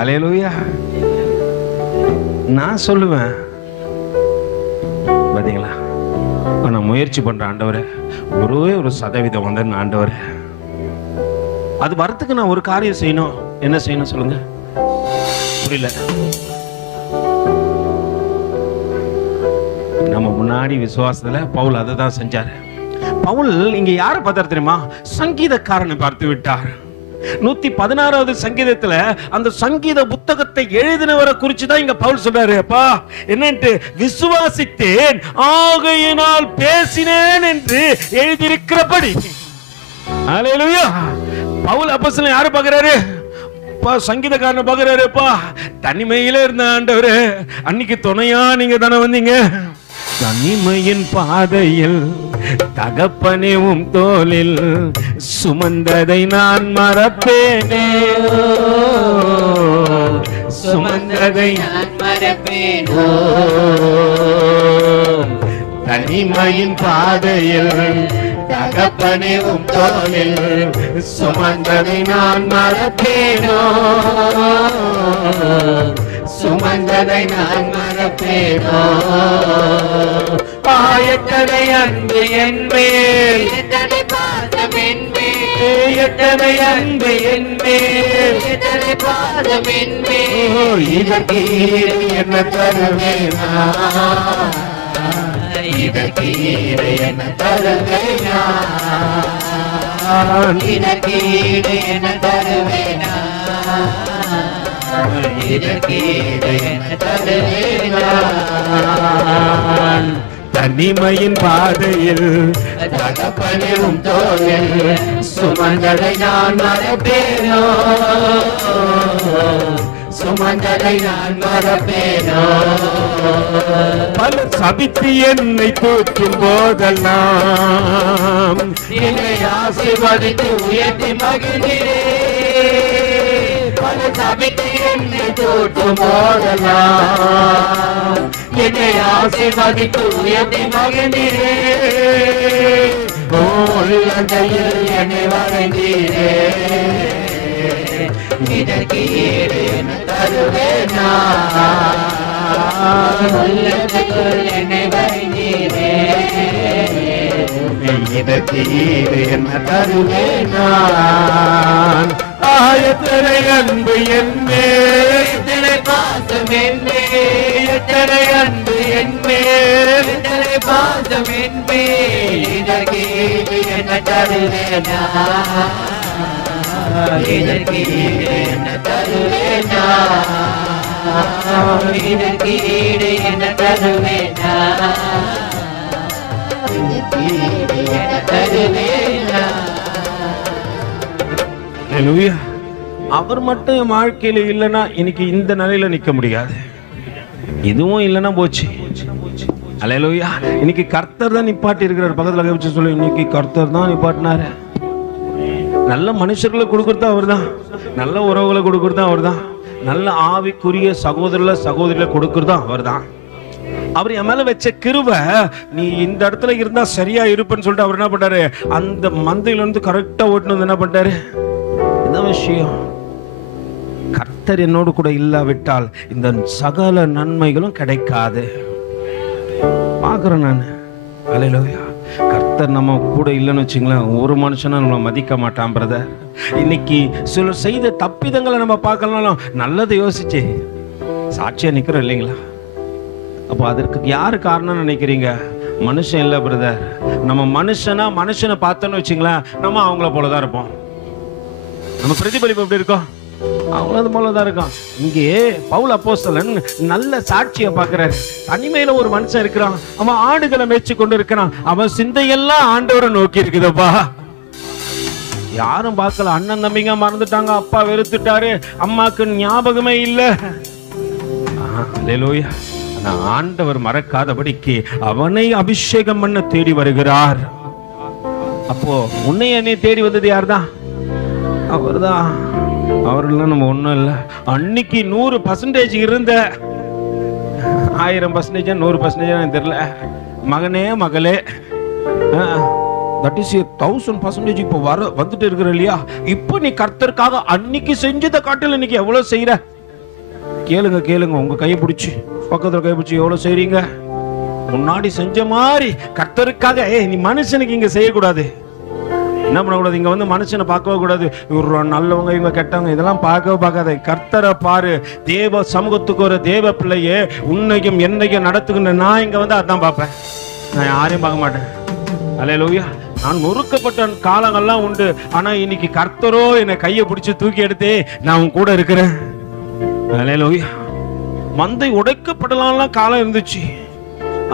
அல்லேலூயா. நான் சொல்லுவேன் பாத்தீங்களா, நான் முயற்சி பண்றேன் ஆண்டவரே, ஒரு சதவீதம் வந்து ஆண்டவரே அது வரத்துக்கு நான் ஒரு காரியம் செய்யணும். என்ன செய்யணும் சொல்லுங்க? புரியல. நம்ம முன்னாடி விசுவாசத்துல பவுல் அதை தான் செஞ்சாரு. பவுல் இங்க யாரை பார்த்தாரு தெரியுமா? சங்கீதக்காரனை பார்த்து விட்டார். 116வது சங்கீதத்துல அந்த சங்கீத புத்தகத்தை எழுதினவரை குறிச்சுதான் இங்க பவுல் சொல்றாரு. அப்பா என்னன்ட்டு, விசுவாசித்தேன் ஆகையினால் பேசினேன் என்று எழுதியிருக்கிறபடி. அல்லேலூயா. பவுல் அப்போஸ்தலன் யாரை பார்க்கிறாரு? சங்கீதக்காரனை பார்க்கிறாருப்பா. தனிமையில இருந்த ஆண்டவரே, அன்னைக்கு துணையா நீங்க தானே வந்தீங்க. தனிமையின் பாதையில் தகப்பனேவும் தோளில் சுமந்ததை நான் மறப்பேனே, சுமந்ததை நான் மறப்பேனோ. தனிமையின் பாதையில் தகப்பனேவும் தோளில் சுமந்ததை நான் மறப்பேனோ, சுமந்ததை நான் மறப்பேனோ. எத்தனை அன்பு என் மேல், எத்தனை பாசம் என் மேல், எத்தனை அன்பு என் மேல், எத்தனை பாசம் என் மேல். இதற்கு என்ன தருவேனா, இதற்கு என்ன தருவேனா, இதற்கு என்ன தருவேனா, இதற்கு என்ன தருவேனா. தனிமையின் பாதையில் தகப்பனேவும் தோளில் சுமந்ததை நான் மறப்பேனோ, சுமந்ததை நான் மறப்பேனோ. பல சபித்து என்னை தூற்றும் போதெல்லாம் என்னை ஆசீர்வதித்து உயர்த்தி மகிழ்கிறே. பல சபித்து என்னை தூற்றும் போதெல்லாம் என்னை ஆசீர்வதித்து உயர்த்தி மகிழ்கிறே. உள்ளங்கையில் என்னை வரைந்தீரே, இதற்கு ஈடு என்ன தருவேனா. உள்ளங்கையில் என்னை வரைந்தீரே, இதற்கு ஈடு என்ன தருவேனா. எத்தனை அன்பு என் மேல், எத்தனை பாசம் என் மேல், எத்தனை அன்பு என் மேல், எத்தனை பாசம் என் மேல். இதற்கு ஈடு என்ன தருவேனா, இதற்கு ஈடு என்ன தருவேனா, இதற்கு ஈடு என்ன தருவேனா, இதற்கு ஈடு என்ன தருவேனா. அல்லேலூயா. அவர் மட்டும் என் வாழ்க்கையில இல்லைன்னா இன்னைக்கு இந்த நிலையில நிக்க முடியாது. இதுவும் இல்லைன்னா போச்சு. அல்லேலூயா. இன்னைக்கு கர்த்தர் தான் நிப்பாட்டி இருக்கிறார். பக்கத்துல கவிச்சு சொல்லு, இன்னைக்கு கர்த்தர் தான் நிப்பாட்டினாரு. நல்ல மனுஷர்களை கொடுக்கறது அவர் தான், நல்ல உறவுகளை கொடுக்கறது அவர் தான், நல்ல ஆவிக்குரிய சகோதரிகளை கொடுக்கறதும் அவர் தான். அவர் என் மேல வச்ச கிருபை, நீ இந்த இடத்துல இருந்தா சரியா இருப்பேன்னு சொல்லிட்டு அவர் என்ன பண்றாரு, அந்த மந்தையில இருந்து கரெக்டா ஓட்டுனது என்ன பண்றாரு. என்ன விஷயம், கர்த்தர் என்னோடு கூட இல்லாவிட்டால் இந்த சகல நன்மைகளும் கிடைக்காது. பாக்குறேன் நான். அல்லேலூயா. கர்த்தர் நம்ம கூட இல்லைன்னு வச்சுங்களேன், ஒரு மனுஷனும் நம்மளை மதிக்க மாட்டான் பிரதர். இன்னைக்கு சிலர் செய்த தப்பிதங்களை நம்ம பார்க்கலனாலும் நல்லதை யோசிச்சு சாட்சியா நிக்கிறோம் இல்லைங்களா? அப்போ அதற்கு யாரு காரணம் நினைக்கிறீங்க? மனுஷன் இல்லை பிரதர். நம்ம மனுஷனை பார்த்தோன்னு வச்சுங்களேன், நம்ம அவங்கள போலதான் இருப்போம். நம்ம பிரதிபலிப்பு எப்படி இருக்கோம்? அவங்களது போலதான் இருக்கான். இங்கே பவுல் அப்போஸ்தலன் நல்ல சாட்சியை பார்க்கிறாரு. தனிமையில ஒரு மனுஷன் இருக்கிறான், அவன் ஆடுகளை மேய்ச்சி கொண்டு இருக்கிறான். அவன் சிந்தையெல்லாம் ஆண்டவரை நோக்கி இருக்குதுப்பா. யாரும் பார்க்கல. அண்ணன் தம்பிங்க மறந்துட்டாங்க, அப்பா வெறுத்துட்டாரு, அம்மாக்கு ஞாபகமே இல்லை. அல்லேலூயா. ஆண்டவர் மறக்காதபடிக்கு அவனை அபிஷேகம் பண்ண தேடி வருகிறார். அப்போ உன்னை என்னை தேடி வந்தது யார்தான்? அவர்தான். அவர்லாம் நம்ம ஒண்ணும் இல்லை. அன்னைக்கு 100% இருந்த 1000% 100% தெரியல. மகனே மகளே, தட் இஸ் 1000% இப்போ வந்துட்டு இருக்கிற இல்லையா? இப்போ நீ கர்த்தருக்காக அன்னைக்கு செஞ்சதை காட்டில இன்னைக்கு எவ்வளவு செய்யற? கேளுங்க. உங்க கையை பிடிச்சி, பக்கத்துல கை பிடிச்சி எவ்வளவு செய்றீங்க? முன்னாடி செஞ்ச மாதிரி கர்த்தருக்காக. நீ மனுஷனுக்கு இங்க செய்யக்கூடாது. என்ன பண்ணக்கூடாது? இங்க வந்து மனுஷனை பார்க்கவே கூடாது. இவரு நல்லவங்க, இவங்க கெட்டவங்க, இதெல்லாம் பார்க்காத. கர்த்தரை பாரு. தேவ சமூகத்துக்கு ஒரு தேவ பிள்ளையே உன்னையும் என்னையும் நடத்துகின்ற நான் இங்க வந்து அதான் பார்ப்பேன். நான் யாரையும் பார்க்க மாட்டேன். அல்லேலூயா. நான் நொறுக்கப்பட்ட காலங்கள்லாம் உண்டு. ஆனா இன்னைக்கு கர்த்தரோ என்னை கையை பிடிச்சி தூக்கி எடுத்து நான் உன் கூட இருக்கிறேன். அல்லேலூயா. மந்தை உடைக்கப்படலாம் காலம் இருந்துச்சு,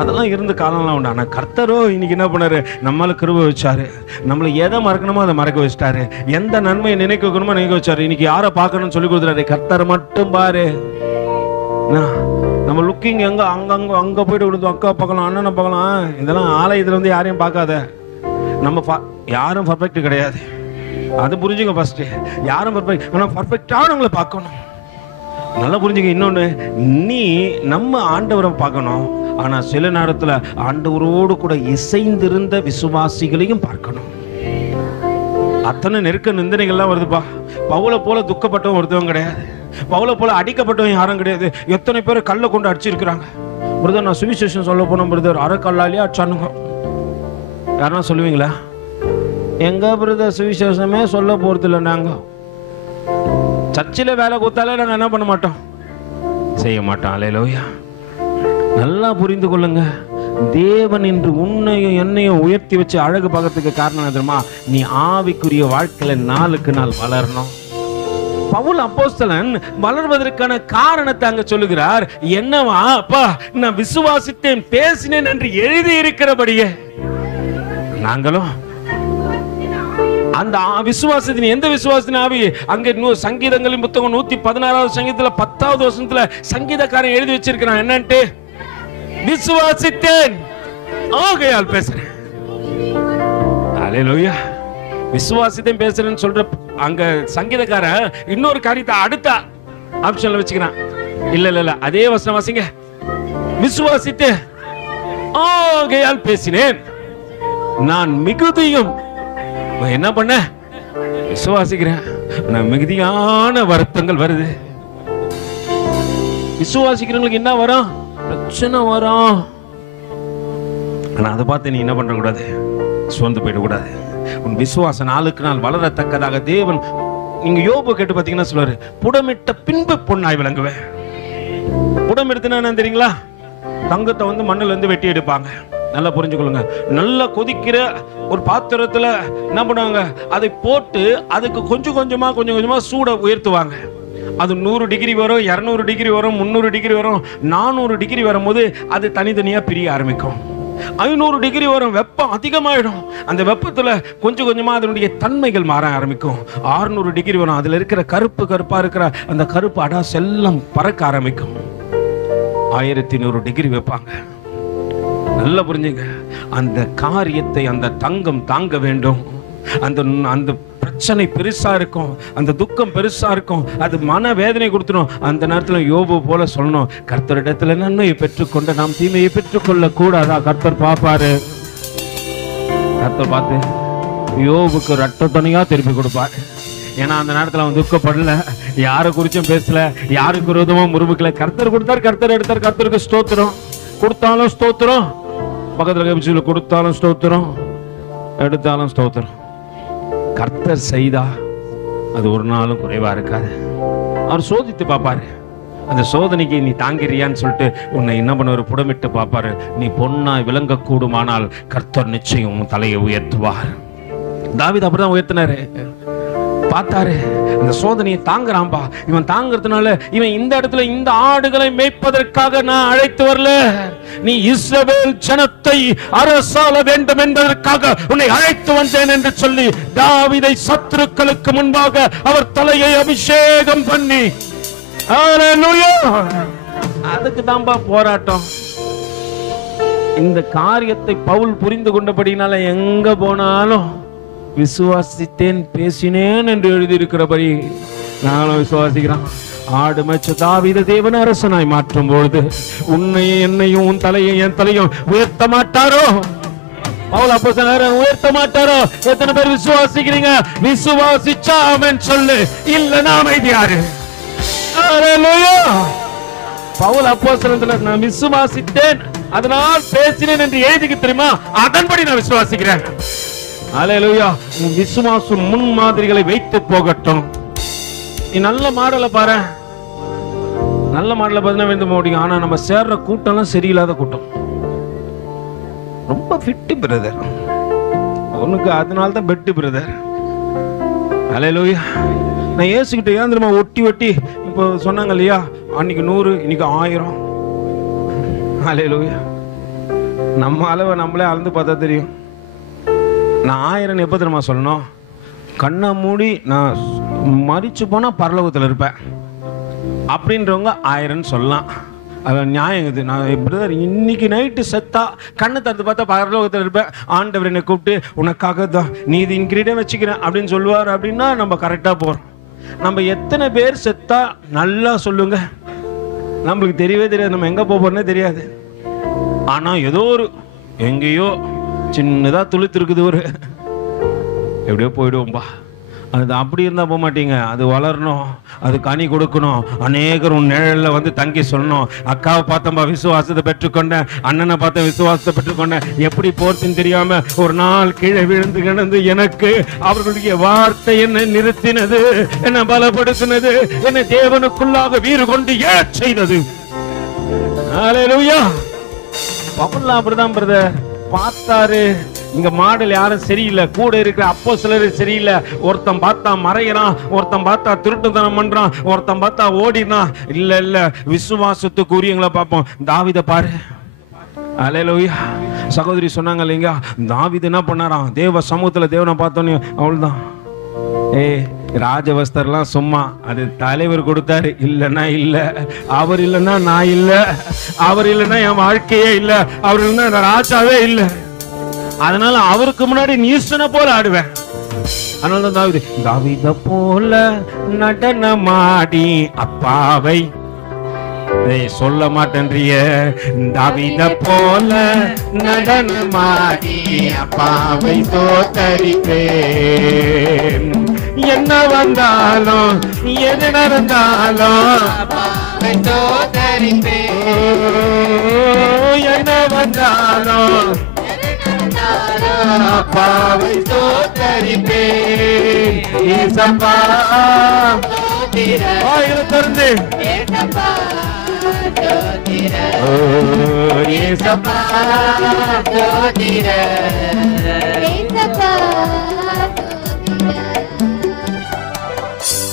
அதெல்லாம் இருந்த காலம்லாம் உண்டு. ஆனா கர்த்தரோ இன்னைக்கு என்ன பண்ணாரு, நம்மள கிருபை வச்சாரு. நம்மளை எதை மறக்கணுமோ அதை மறக்க வச்சிட்டாரு. எந்த நன்மையை நினைக்க வைக்கணுமோ நினைக்க வச்சாரு. இன்னைக்கு யாரை பார்க்கணும்னு சொல்லி கொடுத்துறாரு. கர்த்தரை மட்டும் பாரு. நம்ம லுக்கிங் எங்க அங்க போயிட்டு விடுதோம். அக்கா பார்க்கலாம், அண்ணனை பார்க்கலாம், இதெல்லாம் ஆலயத்துல வந்து யாரையும் பார்க்காத. நம்ம யாரும் பர்ஃபெக்ட் கிடையாது, அது புரிஞ்சுங்க ஃபர்ஸ்ட். யாரும் பர்ஃபெக்ட், ஆனா பர்ஃபெக்டானவங்களை பார்க்கணும். நல்லா புரிஞ்சுங்க. இன்னொன்னு, நீ நம்ம ஆண்டவரை பார்க்கணும். ஆனா சில நேரத்துல ஆண்டவரோடு கூட இசைந்திருந்த விசுவாசிகளையும் பார்க்கணும். அத்தனை நெருக்க நிந்தனைகள்லாம் வருதுப்பா. பவுலை போல துக்கப்பட்டவன் ஒருத்தவங்க கிடையாது, பவுலை போல அடிக்கப்பட்டவன் யாரும் கிடையாது. எத்தனை பேர் கல்லை கொண்டு அடிச்சிருக்கிறாங்க. பிரதர், நான் சுவிசேஷம் சொல்ல போனோம் பிரதர், அரை கல்லாலேயே அடிச்சானுங்க. யாருன்னா சொல்லுவீங்களா? எங்க பிரதர் சுவிசேஷமே சொல்ல போறது இல்லை. நாங்க சர்ச்சில் வேலை கொடுத்தாலே நாங்கள் என்ன பண்ண மாட்டோம், செய்ய மாட்டோம். அல்லேலூயா. நல்லா புரிந்து கொள்ளுங்க. தேவன் இன்று உன்னையும் என்னையும் உயர்த்தி வச்சு அழகு பார்க்கறதுக்கு காரணம் என்ன தெரியுமா? நீ ஆவிக்குரிய வாழ்க்கையில நாளுக்கு நாள் வளரணும். பவுல் அப்போஸ்தலன் வளர்வதற்கான காரணத்தை அங்க சொல்லுகிறார். என்னவா? அப்பா, நான் விசுவாசித்தேன், பேசினேன் என்று எழுதி இருக்கிறபடியே நாங்களும் அந்த விசுவாசத்தின், எந்த விசுவாசத்தின் ஆவி? அங்க சங்கீதங்களின் புத்தகம் 116வது சங்கீதத்துல 10வது வசனத்துல சங்கீதக்காரன் எழுதி வச்சிருக்கிறான். என்னன்ட்டு? விசுவாசித்தேன், ஆகையால் பேசுறேன். அல்லேலூயா. விசுவாசித்தேன் பேசுறேன்னு சொல்ற அங்க சங்கீதக்காரன் இன்னொரு காரியத்தை அடுத்த ஆப்ஷன்ல வச்சுக்கிறான். இல்ல அதே வசனம் வாசிங்க. விசுவாசித்தேன், ஆகையால் பேசினேன், நான் மிகுதியும் என்ன பண்ண விசுவாசிக்கிறேன். மிகுதியான வருத்தங்கள் வருது. விசுவாசிக்கிறவங்களுக்கு என்ன வரும்? பிரச்சனை வரும். ஆனா அதை பார்த்து நீ என்ன பண்ண கூடாது, சோர்ந்து போயிடக்கூடாது. உன் விசுவாசம் நாளுக்கு நாள் வளரத்தக்கதாக தேவன், நீங்க யோபு கேட்டு பார்த்தீங்கன்னா சொல்லுவாரு, புடமிட்ட பின்பு பொன்னாய் விளங்குவேன். புடம் எடுத்துனா என்ன தெரியுங்களா? தங்கத்தை வந்து மண்ணுல இருந்து வெட்டி எடுப்பாங்க. நல்லா புரிஞ்சுக்கொள்ளுங்க. நல்லா கொதிக்கிற ஒரு பாத்திரத்துல என்ன பண்ணுவாங்க, அதை போட்டு அதுக்கு கொஞ்சம் கொஞ்சமா சூட உயர்த்துவாங்க. அது 100 டிகிரி வரும், 200 டிகிரி வரும், 300 டிகிரி வரும், 400 டிகிரி வரும்போது அது தனித்தனியா பிரிய ஆரம்பிக்கும். 500 டிகிரி வரும், வெப்பம் அதிகமாயிடும். அந்த வெப்பத்துல கொஞ்சம் கொஞ்சமா அதனுடைய தன்மைகள் மாற ஆரம்பிக்கும். 600 டிகிரி வரும், அதுல இருக்கிற கருப்பா இருக்கிற அந்த கருப்பு அடாஸ் எல்லாம் பறக்க ஆரம்பிக்கும். 1100 டிகிரி வைப்பாங்க. நல்லா புரிஞ்சுங்க, அந்த காரியத்தை அந்த தங்கம் தாங்க வேண்டும். அந்த அந்த பிரச்சனை பெருசா இருக்கும், அந்த துக்கம் பெருசா இருக்கும், அது மன வேதனை கொடுத்துடும். அந்த நேரத்தில் யோபு போல சொல்லணும், கர்த்தரிடத்துல நன்மையை பெற்றுக்கொண்ட நாம் தீமையை பெற்றுக்கொள்ள கூடாதா? கர்த்தர் பார்ப்பாரு. கர்த்தர் பார்த்து யோபுக்கு ரட்ட துணையா திருப்பி கொடுப்பாரு. ஏன்னா அந்த நேரத்தில் அவன் துக்கப்படல, யாரை குறிச்சும் பேசல, யாருக்கு விரோதமா முறுமுக்கல. கர்த்தர் கொடுத்தார், கர்த்தர் எடுத்தார். கர்த்தருக்கு ஸ்தோத்திரம். கொடுத்தாலும் ஸ்தோத்திரம், பக்கத்துல கபிச்சுல கொடுத்தாலும் ஸ்தோத்திரம், எடுத்தாலும் ஸ்தோத்திரம். கர்த்தர் செய்தா அது ஒரு நாளும் குறைவா இருக்காது. அவர் சோதித்து பார்ப்பாரு. அந்த சோதனைக்கு நீ தாங்கிறியான்னு சொல்லிட்டு உன்னை என்ன பண்ணுவார்? புடமிட்டு பார்ப்பாரு. நீ பொன்னாய் விளங்க கூடுமானால் கர்த்தர் நிச்சயம் தலையை உயர்த்துவார். தாவீது அப்படிதான் உயர்த்தினாரு. பார்த்தாரு, அந்த சோதனையை தாங்குறான்பா. இவன் தாங்கிறதுனால இவன் இந்த இடத்துல இந்த ஆடுகளை மேய்ப்பதற்காக நான் அழைத்து வரல, நீ இஸ்ரவேல் ஜனத்தை அரசாள வேண்டும் என்பதற்காக உன்னை அழைத்து வந்தேன் என்று சொல்லி தாவீதை சத்துருக்களுக்கு முன்பாக அவர் தலையை அபிஷேகம் பண்ணி, ஹல்லேலூயா, அதுக்கு தான்பா போராட்டம். இந்த காரியத்தை பவுல் புரிந்து கொண்டபடினால எங்க போனாலும் விசுவாசித்தேன் பேசினேன் என்று எழுதியிருக்கிறபடி நானும் விசுவாசிக்கிறேன். ஆடு மேய்ச்ச தாவீதை தேவன் அரசனாய் மாற்றும் பொழுது உன்னையும் என்னையும் உன் தலையும் என் தலையும் உயர்த்த மாட்டாரோ? பவுல் அப்போஸ்தலர் உயர்த்த மாட்டாரோ? எத்தனை பேர் விசுவாசிக்கிறீங்க? விசுவாசிச்சா ஆமென் சொல்லு, இல்லைன்னா அமைதியாரு. ஹல்லேலூயா. பவுல் அப்போஸ்தலர் நான் விசுவாசித்தேன் அதனால் பேசினேன் என்று எழுதிக்கு தெரியுமா? அதன்படி நான் விசுவாசிக்கிறேன். ஹல்லேலூயா. உன் விசுவாசம் முன் மாதிரிகளை வைத்து போகட்டும். நீ நல்ல மாடலை பாரு, நல்ல மாடலை பார்த்தா வந்து முடியும். ஆனா நம்ம சேர்ற கூட்டம்லாம் சரியில்லாத கூட்டம். ரொம்ப ஃபிட் பிரதர், உனக்கு அதனால தான் பெட்டு பிரதர். ஹல்லேலூயா. நான் ஏசுகிட்ட ஏன் தெரியுமா ஒட்டி ஒட்டி இப்போ சொன்னாங்க இல்லையா, அன்னைக்கு 100 இன்னைக்கு 1000. ஹல்லேலூயா. நம்ம அளவை நம்மளே அளந்து பார்த்தா தெரியும். நான் 1000 எப்போ தெரியுமா சொல்லணும்? கண்ணை மூடி நான் மறிச்சு போனா பரலோகத்தில் இருப்பேன் அப்படின்றவங்க 1000 சொல்லலாம். அது நியாயங்குது. நான் பிரதர் இன்னைக்கு நைட்டு செத்தா கண்ணை திறந்து பார்த்தா பரலோகத்தில் இருப்பேன், ஆண்டவர் என்னை கூப்பிட்டு உனக்காக தான் நீ இது இன்கிரீடியம் வச்சுக்கிறேன் அப்படின்னு சொல்லுவார் அப்படின்னா நம்ம கரெக்டாக போகிறோம். நம்ம எத்தனை பேர் செத்தா நல்லா சொல்லுங்க, நம்மளுக்கு தெரியவே தெரியாது, நம்ம எங்கே போகிறோன்னே தெரியாது. ஆனால் ஏதோ ஒரு எங்கேயோ சின்னதாக துளுத்திருக்குது, ஒரு எப்படியோ போயிடுவோம்பா. அது அப்படி இருந்தால் போக மாட்டீங்க. அது வளரணும், அது கனி கொடுக்கணும். அநேகர் உன் நிழலில் வந்து தங்கி சொல்லணும், அக்காவை பார்த்தம்பா விசுவாசத்தை பெற்றுக்கொண்டேன், அண்ணனை பார்த்த விசுவாசத்தை பெற்றுக்கொண்டேன். எப்படி போர்த்துன்னு தெரியாம ஒரு நாள் கீழே விழுந்து கிடந்து எனக்கு அவர்களுடைய வார்த்தை என்னை நிறுத்தினது, என்னை பலப்படுத்தினது, என்னை தேவனுக்குள்ளாக வீறு கொண்டு ஏன் செய்தது. ஹல்லேலூயா. பவுல் அப்படிதான் பிரதர் பார்த்தாரு. இங்க மாடல் யாரும் சரியில்லை, கூட இருக்கிற அப்போஸ்தலர் சரியில்லை. ஒருத்தன் பார்த்தா மறையறான், ஒருத்தன் பார்த்தா திருட்டுத்தனம் பண்றான், ஒருத்தன் பார்த்தா ஓடினான். இல்ல இல்ல, விசுவாசத்துக்கு உரியவங்களை பார்ப்போம். தாவீதை பாரு. ஹல்லேலூயா. சகோதரி சொன்னாங்க இல்லைங்க, தாவீது என்ன பண்ணாராம்? தேவ சமூகத்துல தேவனை பார்த்தோன்னே அவ்வளவுதான். ராஜவஸ்தர்லாம் சும்மா, அது தலைவர் கொடுத்தாரு, இல்லைன்னா இல்ல, அவர் இல்லைன்னா நான் இல்ல, அவர் இல்லைன்னா என் வாழ்க்கையே இல்ல, அவர் இல்லைன்னா ராஜாவே இல்லை. அதனால அவருக்கு முன்னாடி நீசனை போல ஆடுவேன். அதனால தாவீது தாவீதை போல நடனமாடி அப்பாவை சொல்ல மாட்டேன்றிய, தாவீதை போல நடனமாடி அப்பாவை தோத்தரிப்பேன். என்ன வந்தாலும் எது நடந்தாலும் என்ன வந்தாலும் அப்பாவை தோத்தரிப்பேன். ஏசப்பா ஆயிரத்திலிருந்து ஏசப்பா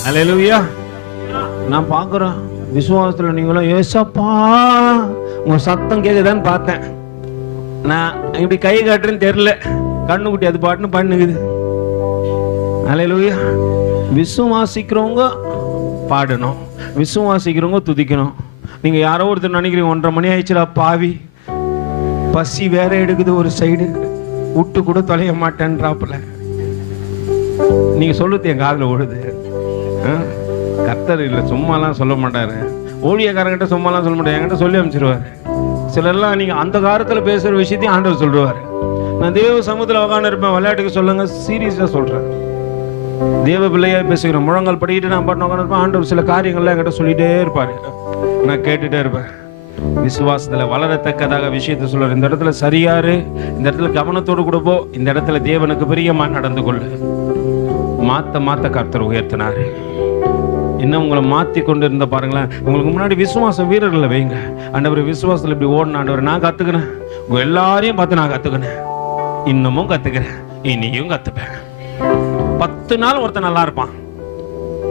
ஹல்லேலூயா. நான் பார்க்குறேன் விசுவாசத்தில் நீங்களும் ஏசப்பா உங்க சத்தம் கேட்குதான்னு பார்த்தேன். நான் இப்படி கை காட்டுறேன்னு தெரியல, கண்ணுக்குட்டி அது பாட்டுன்னு பண்ணுக்குது. அல்லேலூயா. விசுவாசிக்கிறவங்க பாடணும், விசுவாசிக்கிறவங்க துதிக்கணும். நீங்க யாரோ ஒருத்தர் நினைக்கிறீங்க 1:30 மணி ஆயிடுச்சுடா பாவி, பசி வேற எடுக்குது, ஒரு சைடு விட்டு கூட தொலைய மாட்டேன்றாப்புல. நீங்க சொல்லுது என் காதுல ஓடுது. கர்த்தர் இல்லை சும்மாலாம் சொல்ல மாட்டாரு, ஊழியக்காரங்கிட்ட சும்மாலாம் சொல்ல மாட்டாரு, என்கிட்ட சொல்லி அமைச்சிருவாரு. சிலர்லாம் நீங்க அந்த காலத்துல பேசுற விஷயத்தையும் ஆண்டவர் சொல்லுவாரு. நான் தேவ சமூகத்தில் உட்காந்து இருப்பேன், விளையாட்டுக்கு சொல்லுங்க, சீரியஸா சொல்றேன். தேவ பிள்ளையா பேசுகிறேன், முழங்கால் படிக்கிட்டு நான் பாட்டு உட்காந்து இருப்பேன். ஆண்டவர் சில காரியங்கள்லாம் என்கிட்ட சொல்லிட்டே இருப்பாரு, நான் கேட்டுட்டே இருப்பேன். விசுவாசத்துல வளரத்தக்கதாக விஷயத்த சொல்றாரு. இந்த இடத்துல சரியாரு, இந்த இடத்துல கவனத்தோடு கூட போ, இந்த இடத்துல தேவனுக்கு பிரியமா நடந்து கொள்ளு. மாத்த கர்த்தர் உயர்த்தினாரு. இன்னும் உங்களை மாத்தி கொண்டு இருந்த பாருங்களேன். உங்களுக்கு முன்னாடி விசுவாச வீரர்களை வைங்க. ஆண்டவர் விசுவாசத்துல இப்படி ஓடின ஆண்டவர் நான் கத்துக்கினேன், உங்க எல்லாரையும் பார்த்து நான் கத்துக்கினேன், இன்னமும் கத்துக்கிறேன், இனியும் கத்துப்பேன். 10 நாள் ஒருத்தன் நல்லா இருப்பான்,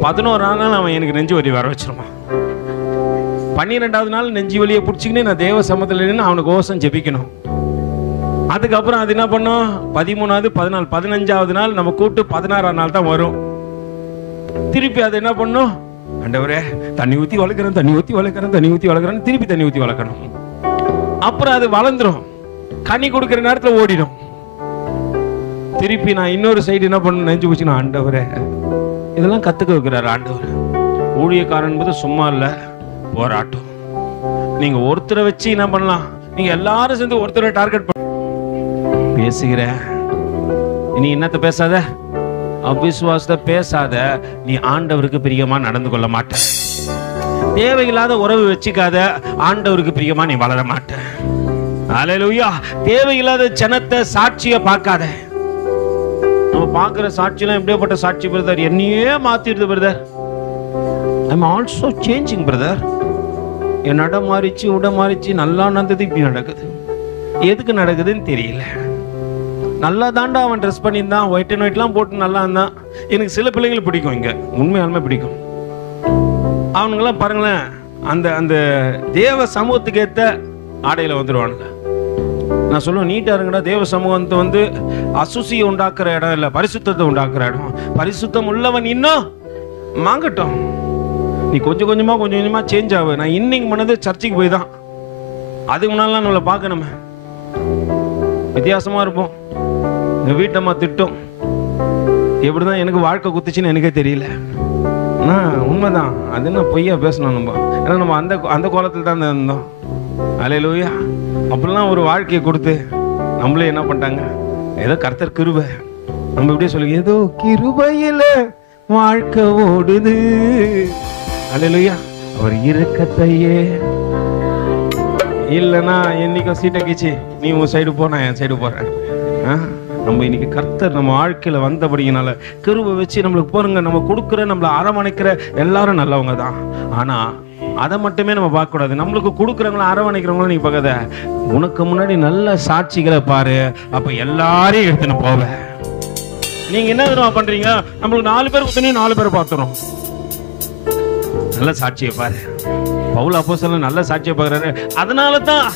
11ஆம் நாள் அவன் எனக்கு நெஞ்சு வலி வர வச்சிருவான். 12ஆவது நாள் நெஞ்சு வலியை பிடிச்சிக்கின்னு நான் தேவ சமூகத்தில் நின்று அவனுக்கு ஓசம் ஜெபிக்கணும். அதுக்கப்புறம் அது என்ன பண்ணோம், 13ஆவது 14 15ஆவது நாள் நம்ம கூட்டு 16ஆம் நாள் தான் வரும். திருப்பி அது என்ன பண்ணும், ஆண்டவரே தண்ணி ஊத்தி வளர்க்குறேன், தண்ணி ஊத்தி வளர்க்குறேன், தண்ணி ஊத்தி வளர்க்குறேன், திருப்பி தண்ணி ஊத்தி வளர்க்கணும். அப்புறம் அது வளர்ந்துடும், கனி கொடுக்குற நேரத்தில் ஓடிடும். திருப்பி நான் இன்னொரு சைடு என்ன பண்ணணும், நெஞ்சு வச்சுக்கணும். ஆண்டவரே இதெல்லாம் கத்துக்க வைக்கிறாரு ஆண்டவர். ஊழியக்காரன் என்பது சும்மா இல்லை, போராட்டம். நீங்க ஒருத்தரை வச்சு என்ன பண்ணலாம், நீங்க எல்லாரும் சேர்ந்து ஒருத்தரை டார்கெட் பண்ண பேசுகிற. நீ என்னத்த பேசாத, அவிசுவாசத்தை பேசாத, நீ ஆண்டவருக்கு பிரியமா நடந்து கொள்ள மாட்ட. தேவையில்லாத உறவு வச்சுக்காத, ஆண்டவருக்கு பிரியமா நீ வளர மாட்ட. அல்லேலூயா. தேவையில்லாத ஜனத்தை சாட்சிய பார்க்காத. நம்ம பார்க்கிற சாட்சியெல்லாம் எப்படியாப்பட்ட சாட்சி பிரதர், என்னையே மாத்திடுது brother. I'm also changing brother. என் நட மாறிச்சு, உட மாறிச்சு, நல்லா நடந்தது, இப்படி நடக்குது. எதுக்கு நடக்குதுன்னு தெரியல. நல்லா தாண்டா அவன் ட்ரெஸ் பண்ணியிருந்தான், ஒயிட் அண்ட் ஒயிட்லாம் போட்டு நல்லா இருந்தான். எனக்கு சில பிள்ளைங்களை பிடிக்கும், இங்க உண்மையாலுமே பிடிக்கும். அவனுங்கெல்லாம் பாருங்களேன், அந்த அந்த தேவ சமூகத்துக்கு ஏற்ற ஆடையில வந்துடுவானுங்க. நான் சொல்லுவேன், நீட்டா இருங்கடா. தேவ சமூகத்தை வந்து அசுசியை உண்டாக்குற இடம் இல்லை, பரிசுத்தத்தை உண்டாக்குற இடம். பரிசுத்தம் உள்ளவன் இன்னும் மாங்கட்டும். நீ கொஞ்சம் கொஞ்சமா சேஞ்ச் ஆகு. நான் இன்னைக்கு பண்ணது சர்ச்சுக்கு போய் தான், அதுக்கு முன்னாலாம் நம்மளை பார்க்கணுமே, வித்தியாசமா இருப்போம். எங்கள் வீட்டம்மா திட்டம், எப்படிதான் எனக்கு வாழ்க்கை குத்துச்சுன்னு எனக்கே தெரியல. உண்மைதான், அது என்ன பொய்யா பேசணும் நம்ம, ஏன்னா நம்ம அந்த கோலத்தில் தான் இருந்தோம். அல்லேலூயா. அப்படிலாம் ஒரு வாழ்க்கையை கொடுத்து நம்மளே என்ன பண்ணிட்டாங்க, ஏதோ கர்த்தர் கிருபை, நம்ம இப்படியே சொல்லுங்க, ஏதோ கிருபையில வாழ்க்கை ஓடுது. அல்லேலூயா. அவர் இரக்கத்தையே இல்லைன்னா என்னைக்கும் சீட்டை கீச்சு நீ உன் சைடு போ, நான் என் சைடு போறேன். நம்ம இன்னைக்கு கர்த்தர் நம்ம வாழ்க்கையில வந்தபடினால கிருபை வச்சு நம்மளுக்கு போறங்க, நம்ம கொடுக்குற, நம்மளை அரவணைக்கிற எல்லாரும் நல்லவங்க தான். ஆனா அதை மட்டுமே நம்ம பார்க்க கூடாது. நம்மளுக்கு கொடுக்குறவங்கள அரவணைக்கிறவங்களும் நீ பார்க்காத, உனக்கு முன்னாடி நல்ல சாட்சிகளை பாரு, அப்ப எல்லாரையும் எடுத்துன்னு போவ. நீங்க என்ன தெரியுமா பண்றீங்க, நம்மளுக்கு 4 பேர் குத்தனையும் 4 பேர் பார்த்துரும். நல்ல சாட்சியை பாரு. பவுல் அப்போஸ்தலன் நல்ல சாட்சியை பார்க்கிறாரு. அதனால தான்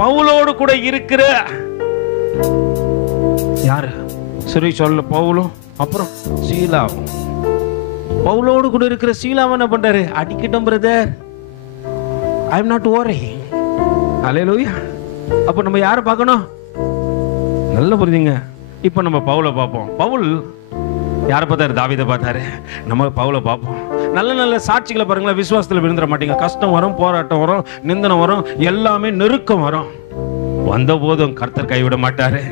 பவுலோடு கூட இருக்கிற யாரு சரி சொல்ல பவுலும் அப்புறம் சீலாவும், பவுலோடு கூட இருக்கிற சீலாவும் என்ன பண்றாரு, அடிக்கட்டும் brother, I am not worry. Hallelujah. அப்ப நம்ம யாரை பார்க்கணும், நல்ல புரியுதுங்க. இப்ப நம்ம பவுலை பார்ப்போம். பவுல் யாரை பார்த்தாரு, தாவீதை பார்த்தாரு. நம்ம பவுலை பார்ப்போம். நல்ல நல்ல சாட்சிகளை பாருங்களேன். விசுவாசத்தில் விழுந்துட மாட்டீங்க. கஷ்டம் வரும், போராட்டம் வரும், நிந்தனம் வரும், எல்லாமே நெருக்கம் வரும். வந்த போதும் கர்த்தர் கைவிட மாட்டாரு.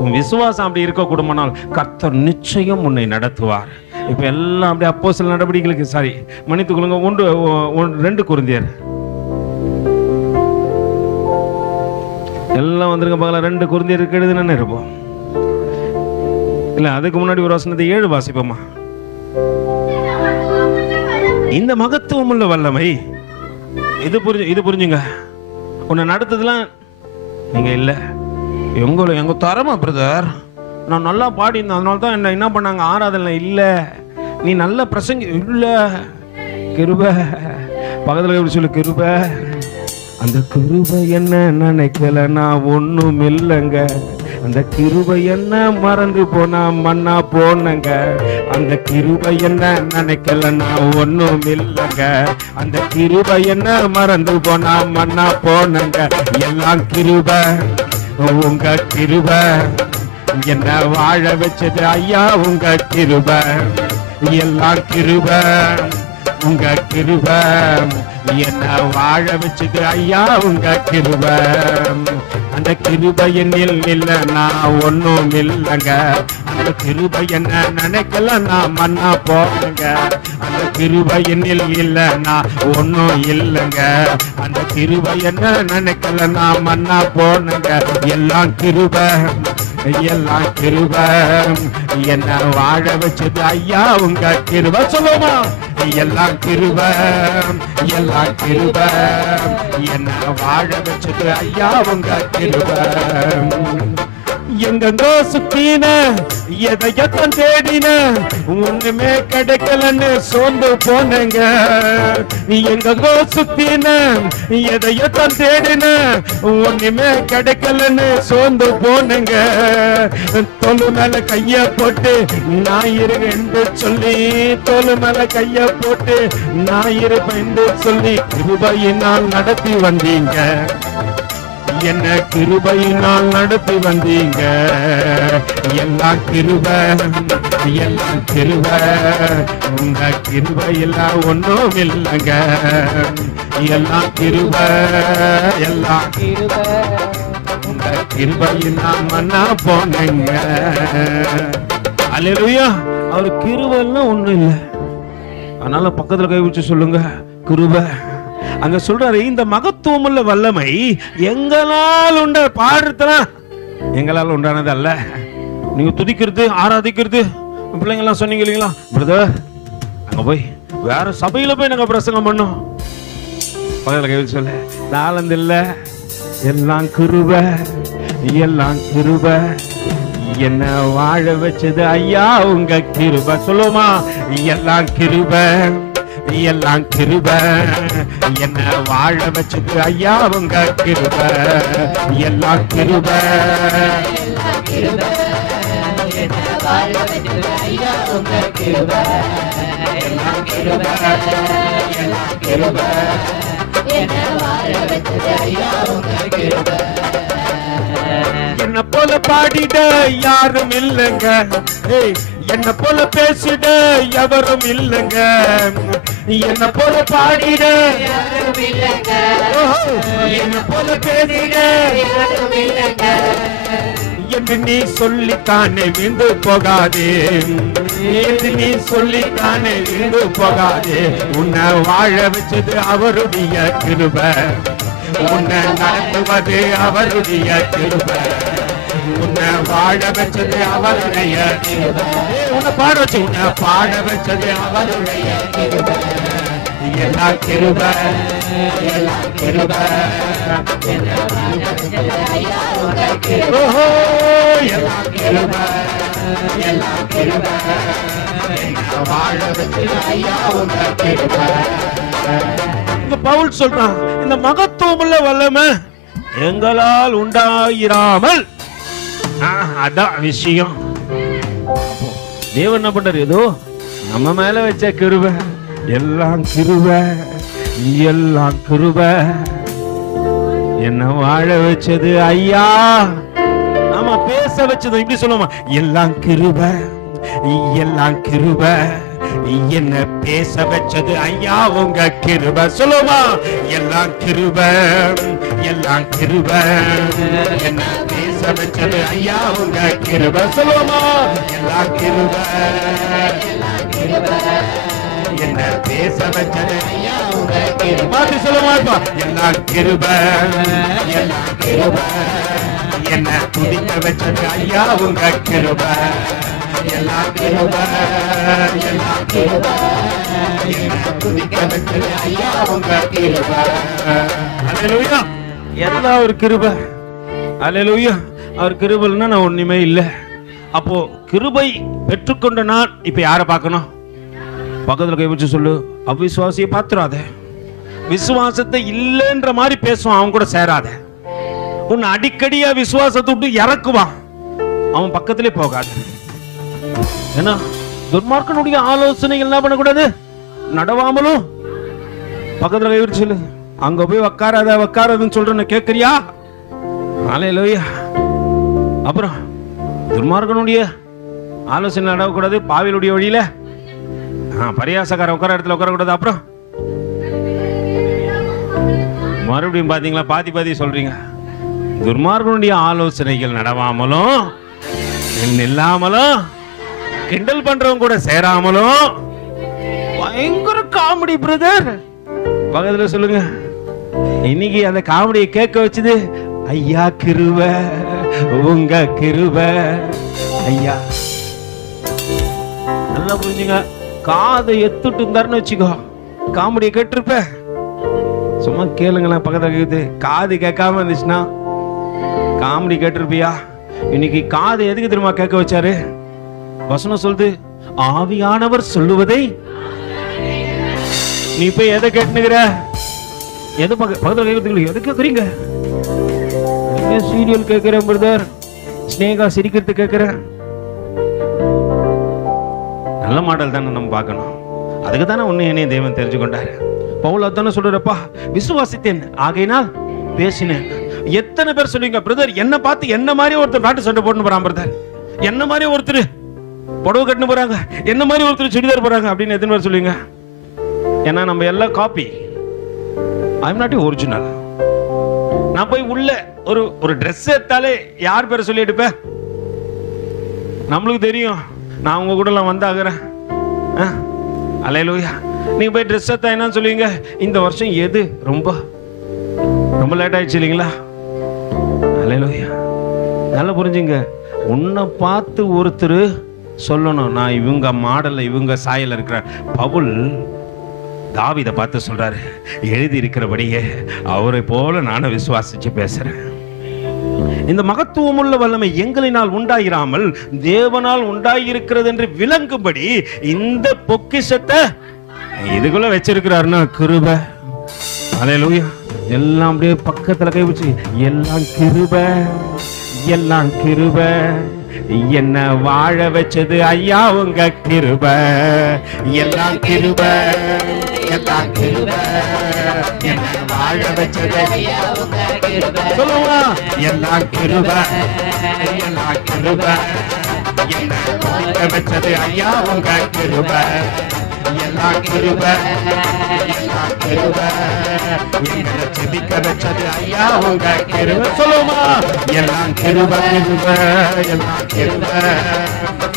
உன் விசுவாசம் அப்படி இருக்க கூடுமானால் கர்த்தர் நிச்சயம் உன்னை நடத்துவார். இப்ப எல்லாம் அப்படியே அப்போஸ்தலர் நடவடிக்கைகளுக்கு சாரி மன்னித்துக்கொள்ளுங்க. 2 கொரிந்தியர் எல்லாம் வந்துருங்க பார்க்கலாம். 2 கொரிந்தியர் எழுதுன்னு இருப்போம் இல்ல, அதுக்கு முன்னாடி ஒரு வசனத்தை 7 வாசிப்போமா. இந்த மகத்துவம் உள்ள வல்லமை இது புரிஞ்சுங்க. உன்னை நடத்துதெல்லாம் நீங்க இல்ல, எங்க தரமா பிரதர், நான் நல்லா பாடியிருந்தேன், அதனால தான் என்ன பண்ணாங்க ஆராதனை இல்ல, நீ நல்ல பிரசங்க இல்ல, கிருபை. பக்கத்துல எப்படி சொல்லு, கிருபை. அந்த கிருபை என்ன நினைக்கல நான் ஒண்ணும் இல்லைங்க. அந்த கிருபை என்ன மறந்து போனா மண்ணா போனங்க. அந்த கிருபை என்ன நினைக்கல நான் ஒண்ணும் இல்லைங்க. அந்த கிருபை என்ன மறந்து போனா மண்ணா போனங்க. எல்லாம் கிருபை, உங்க கிருபை என்ன வாழ வச்சது ஐயா உங்க கிருபை. எல்லாம் கிருபை, உங்க கிருபை என்ன வாழ வச்சது ஐயா உங்க கிருபை. அந்த கிருபை என்னில் இல்ல நான் ஒன்னும் இல்லைங்க. அந்த கிருபை என்ன நினைக்கல நான் மண்ணா போனங்க. அந்த கிருபை என்னில் இல்ல நான் ஒன்னும் இல்லைங்க. அந்த கிருபை என்ன நினைக்கல நான் மண்ணா போனங்க. எல்லாம் கிருபை, எல்லாம் கிருபை என்ன வாழ வச்சது ஐயா உங்க கிருபை. சொல்லுமா எல்லாம் கிருபை, எல்லாம் கிருபை என்ன வாழ வச்சது ஐயா உங்க கிருபை. எங்கெங்கோ சுத்தின எதையத்தான் தேடின ஒண்ணுமே கிடைக்கலன்னு சோர்ந்து போனங்க. எங்கெங்கோ சுத்தின எதையத்தான் தேடின ஒண்ணுமே கிடைக்கலன்னு சோர்ந்து போனங்க. தோல் மேல கைய போட்டு நான் இருப்பேன் சொல்லி, தோல் மேல கைய போட்டு நான் இருப்பேன் சொல்லி கிருபையினால் நடத்தி வந்தீங்க. என்ன கிருபையினால் நடத்தி வந்தீங்க. எல்லாம் கிருபை, எல்லாம் கிருபை உங்க கிருபையெல்லாம் ஒன்றும் இல்லைங்க. எல்லாம் கிருபை, எல்லாம் கிருபை உங்க கிருபையினால் மண்ணா போனங்க. அல்லேலூயா. அவர் கிருபையெல்லாம் ஒண்ணும் இல்லை. அதனால பக்கத்துல கை வச்சு சொல்லுங்க கிருபை. அங்க சொல்றாரு இந்த மகத்துவம் உள்ள வல்லமை எங்களால் உண்ட பாடுறதுனா எங்களால் உண்டானது அல்ல. நீங்க துதிக்கிறது ஆராதிக்கிறது பிள்ளைங்க எல்லாம் சொன்னீங்க இல்லைங்களா பிரதர், அங்க போய் வேற சபையில போய் நாங்க பிரசங்கம் பண்ணோம். பக்கத்துல கை வச்சு சொல்ல நாளந்து இல்ல. எல்லாம் கிருபை, எல்லாம் கிருபை என்ன வாழ வச்சது ஐயா உங்க கிருபை. சொல்லுமா எல்லாம் கிருபை, எல்லாம் கிருபை என்ன வாழ வச்சது ஐயா உங்க கிருபை. எல்லாம் கிருபை, எல்லாம் கிருபை என்ன வாழ வச்சது ஐயா உங்க கிருபை. எல்லாம் கிருபை, எல்லாம் கிருபை என்ன வாழ வச்சது ஐயா உங்க கிருபை. என்ன போல பாடிட யாரும் இல்லைங்க. என்ன போல பேசிட எவரும் இல்லைங்க. என்ன போல பாடிட யாரும் இல்லைங்க. என்ன போல பேசிட யாரும் இல்லைங்க என்று நீ சொல்லித்தானே விந்து போகாதே. என்று நீ சொல்லித்தானே விந்து போகாதே. உன்னை வாழ வச்சது அவருடைய கிருபை. உன்னை நடத்துவது அவருடைய கிருபை. உன்னை வாழ வச்சது அவருடைய கிருபை. உன்னை பாட வச்சு உன்னை பாட வச்சது அவருடைய கிருபை. எல்லாம் கிருபை, எல்லாம் கிருபை ஓஹோ எல்லாம் கிருபை, எல்லாம் கிருபை வாழ வச்சது ஐயா உங்க கிருபை. பவுல் சொல்றான் இந்த மகத்துவம் உள்ள வல்லமை எங்களால் உண்டாயிராமல். அதான் விஷயம். தேவன் என்ன பண்றாரு? ஏதோ நம்ம மேல வச்ச கிருபை. எல்லாம் கிருபை, எல்லாம் கிருபை என்ன வாழ வச்சது ஐயா. ஆமா பேச வச்சது இப்படி சொல்லுமா எல்லாம் கிருபை, எல்லாம் கிருபை என்ன பேச வச்சது ஐயா உங்க கிருபை. சொல்லுமா எல்லாம் கிருபை, எல்லாம் கிருபை என்ன பேச வச்சது ஐயா உங்க கிருபை. சொல்லுமா எல்லாம் கிருபை, எல்லாம் கிருபை என்ன பேச வச்சது ஐயா உங்க கிருபை. மாத்தி சொல்லுமா எல்லாம் கிருபை, எல்லாம் கிருபை என்ன துதிக்க வச்சது ஐயா உங்க கிருபை. எல்லாம் கிருபை, எல்லாம் கிருபை என்ன துதிக்க வச்சது ஐயா உங்க கிருபை. அல்லேலூயா. எல்லாம் ஒரு கிருபை. அல்லேலூயா. அவர் கிருபைன்னா நான் ஒண்ணுமே இல்லை. அப்போ கிருபை பெற்றுக்கொண்ட நான் இப்ப யாரை பார்க்கணும்? பக்கத்துல கை வச்சு சொல்லு அவிசுவாசியை பாத்துறாத. விசுவாசத்தை இல்லைன்ற மாதிரி பேசுவான், அவன் கூட சேராத. உன்னை அடிக்கடியா விசுவாசத்தை விட்டு இறக்குவான், அவன் பக்கத்திலே போகாது. ஏன்னா துர்மார்க்கனுடைய ஆலோசனைகள் என்ன பண்ணக்கூடாது, நடவாமலும். பக்கத்துல கை விரிச்சு சொல்லு, அங்க போய் உக்காராதுன்னு சொல்றேன்னு கேட்கறியா? ஹல்லேலூயா. அப்புறம் துர்மார்க்கனுடைய ஆலோசனை நடக்கக்கூடாது, பாவிலுடைய வழியில பரியாசக்கார உட்கார இடத்துல உட்காரக்கூடாது. அப்புறம் மறுபடியும் பாத்தீங்களா, பாதி சொல்றீங்க. துர்மார்க்கனுடைய ஆலோசனைகள் நடவாமலும், இல்லாமலும், கிண்டல் பண்றவங்க கூட சேராமலும். பயங்கர காமெடி பிரதர். பக்கத்துல சொல்லுங்க, இன்னைக்கு அந்த காமெடியை கேட்க வச்சது ஐயா கிருபை, உங்க கிருபை ஐயா. நல்லா புரிஞ்சுங்க, காதை எத்துட்டு இருந்தாருன்னு வச்சுக்கோ, காமெடியை கேட்டிருப்ப. சும்மா கேளுங்களேன், பக்கத்துல கேக்குது. காது கேட்காம இருந்துச்சுன்னா காமெடி கேட்டிருப்பியா? இன்னைக்கு காது எதுக்கு தெரியுமா கேட்க வச்சாரு? வசனம் சொல்லுது, ஆவியானவர் சொல்லுவதை நீ போய் எதை கேட்டுனுகிற? எது பக்கத்துல கேட்கறதுக்கு எது கேட்கறீங்க? சீரியல் கேட்கிறேன் பிரதர், ஸ்னேகா சிரிக்கிறது கேட்கிறேன். நல்ல மாடல் தானே நம்ம பார்க்கணும். அதுக்கு தானே உன்னை என்னைய தேவன் தெரிஞ்சு கொண்டாரு. பவுல் அதானே சொல்றப்பா, விசுவாசித்தேன் ஆகையினால் பேசினேன். எத்தனை பேர் சொல்லுவீங்க பிரதர், என்ன பார்த்து என்ன மாதிரி ஒருத்தர் பாட்டு சட்டை போட்டு போறான் பிரதர், என்ன மாதிரி ஒருத்தர் புடவை கட்டுன்னு போறாங்க, என்ன மாதிரி ஒருத்தர் சுடிதார் போறாங்க அப்படின்னு எத்தனை பேர் சொல்லுவீங்க? ஏன்னா நம்ம எல்லாம் copy, I am not original. நான் போய் உள்ள ஒரு ட்ரெஸ் எடுத்தாலே யார் பேரை சொல்லி எடுப்பேன்? நம்மளுக்கு தெரியும், நான் உங்க கூட எல்லாம் வந்தாகிறேன். அல்லேலூயா. நீங்க போய் ட்ரெஸ் எடுத்தா என்னன்னு சொல்லுவீங்க? இந்த வருஷம் எது ரொம்ப லேட் ஆயிடுச்சு இல்லைங்களா? அல்லேலூயா. நல்லா புரிஞ்சுங்க, உன்னை பார்த்து ஒருத்தர் சொல்லணும், நான் இவங்க மாடல்ல இவங்க சாயல இருக்கிற. பவுல் தாவீதை பார்த்து சொல்றாரு, எழுதி இருக்கிறபடியே அவரை போல நானும் விசுவாசிச்சு பேசுறேன். இந்த மகத்துவமுள்ள வல்லமை எங்களினால் உண்டாயிராமல் தேவனால் உண்டாயிருக்கிறது என்று விளங்கும்படி இந்த பொக்கிஷத்தை இதுக்குள்ள வச்சிருக்கிறாருன்னா கிருபை. அல்லேலூயா. எல்லாம் அப்படியே பக்கத்துல கை வச்சு, எல்லாம் கிருபை, எல்லாம் கிருபை, என்ன வாழ வச்சது ஐயா உங்க கிருபை, எல்லாம் கிருபை, எல்லாம் கிருபை, என்ன வாழ வச்சது சொல்லுங்க, எல்லாம் கிருபை, எல்லாம் கிருபை, என்ன வாழ வச்சது ஐயா உங்க கிருபை, எல்லாம் கிருபை, எல்லாம் கிருபை, எங்களை செபிக்க வச்சது ஐயா உங்க கிருபை. சொல்லுமா, எல்லாம் கிருபை, கிருபை, எல்லாம் கிருபை,